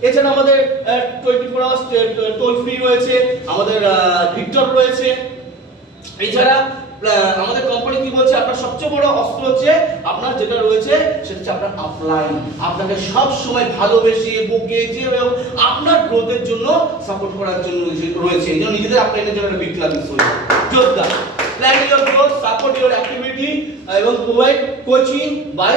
এছাড়া আমাদের 24 আওয়ার্স টোল ফ্রি রয়েছে, আমাদের ভিক্টর রয়েছে। এছাড়া আমাদের কোম্পানি কি বলছে, আপনার সবচেয়ে বড় অস্ত্র হচ্ছে আপনার যেটা রয়েছে সেটা হচ্ছে আপনার আপলাইন। আপনাকে সব সময় ভালোবেসে বুকে যে আপনার গ্রোথের জন্য সাপোর্ট করার জন্য রয়েছে। এই জন্য নিজেদের আপলাইনের জন্য একটা বিগ ক্লাব যোদ্ধা। Plan your growth, support your activity এবং provide coaching by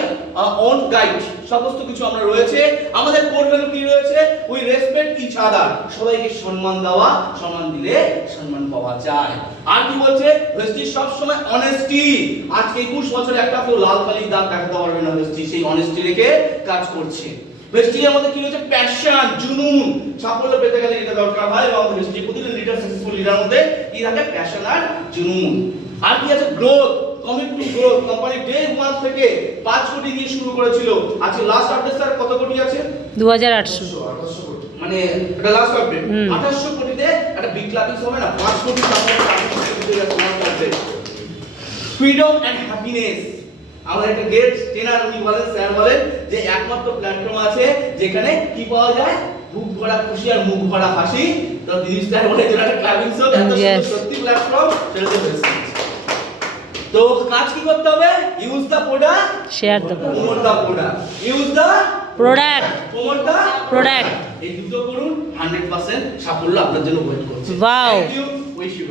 own guide। সমস্ত কিছু আমরা রয়েছে। আমাদের কোর ভ্যালু কি রয়েছে, উই রেসপেক্ট ইচ আদার। সবাইকে সম্মান দেওয়া, সম্মান দিলে সম্মান পাওয়া যায়। আর কি বলছে, ভেস্টি সব সময় অনেস্টি। আজকে 21 বছরে একটা কেউ লাল কালির দাগ দেখাতে পারবে না, ভেস্টি সেই অনেস্টি রেখে কাজ করছে। ভেস্টির মধ্যে কি রয়েছে, প্যাশন, জুনুন। সাফল্য পেতে গেলে এটা দরকার হয়, এবং ভেস্টি প্রতিটা লিডার, সাকসেসফুল লিডার মধ্যে কি থাকে, প্যাশন আর জুনুন। আর কি আছে, growth, commit to growth. Company day 1 থেকে 5 কোটি দিয়ে শুরু করেছিল, আজকে লাস্ট আপডেট স্যার কত কোটি আছে, 2800। মানে এটা লাস্ট আপডেট 2800 কোটিতে একটা বিগ ক্লাবিং হবে না, 5 কোটি ফ্রিডম এন্ড হ্যাপিনেস। আমাদের একটা গেট ট্রেনার উনি বলেন, স্যার বলেন যে একমাত্র প্ল্যাটফর্ম আছে যেখানে কি পাওয়া যায়, বুক ভরা খুশি আর মুখ ভরা হাসি। তো দিদির স্যার বলে যেটা একটা ক্লাবিং শো, এত সুন্দর সত্যি প্ল্যাটফর্ম, সেটা তো বেস্ট। তো কাজ কি করতে হবে, use the product, share the promote the product, use the product, promote the product. এই দুটো করুন, 100% সাফল্য আপনার জন্য ওয়েট করছে। Wow. Thank you, wish you.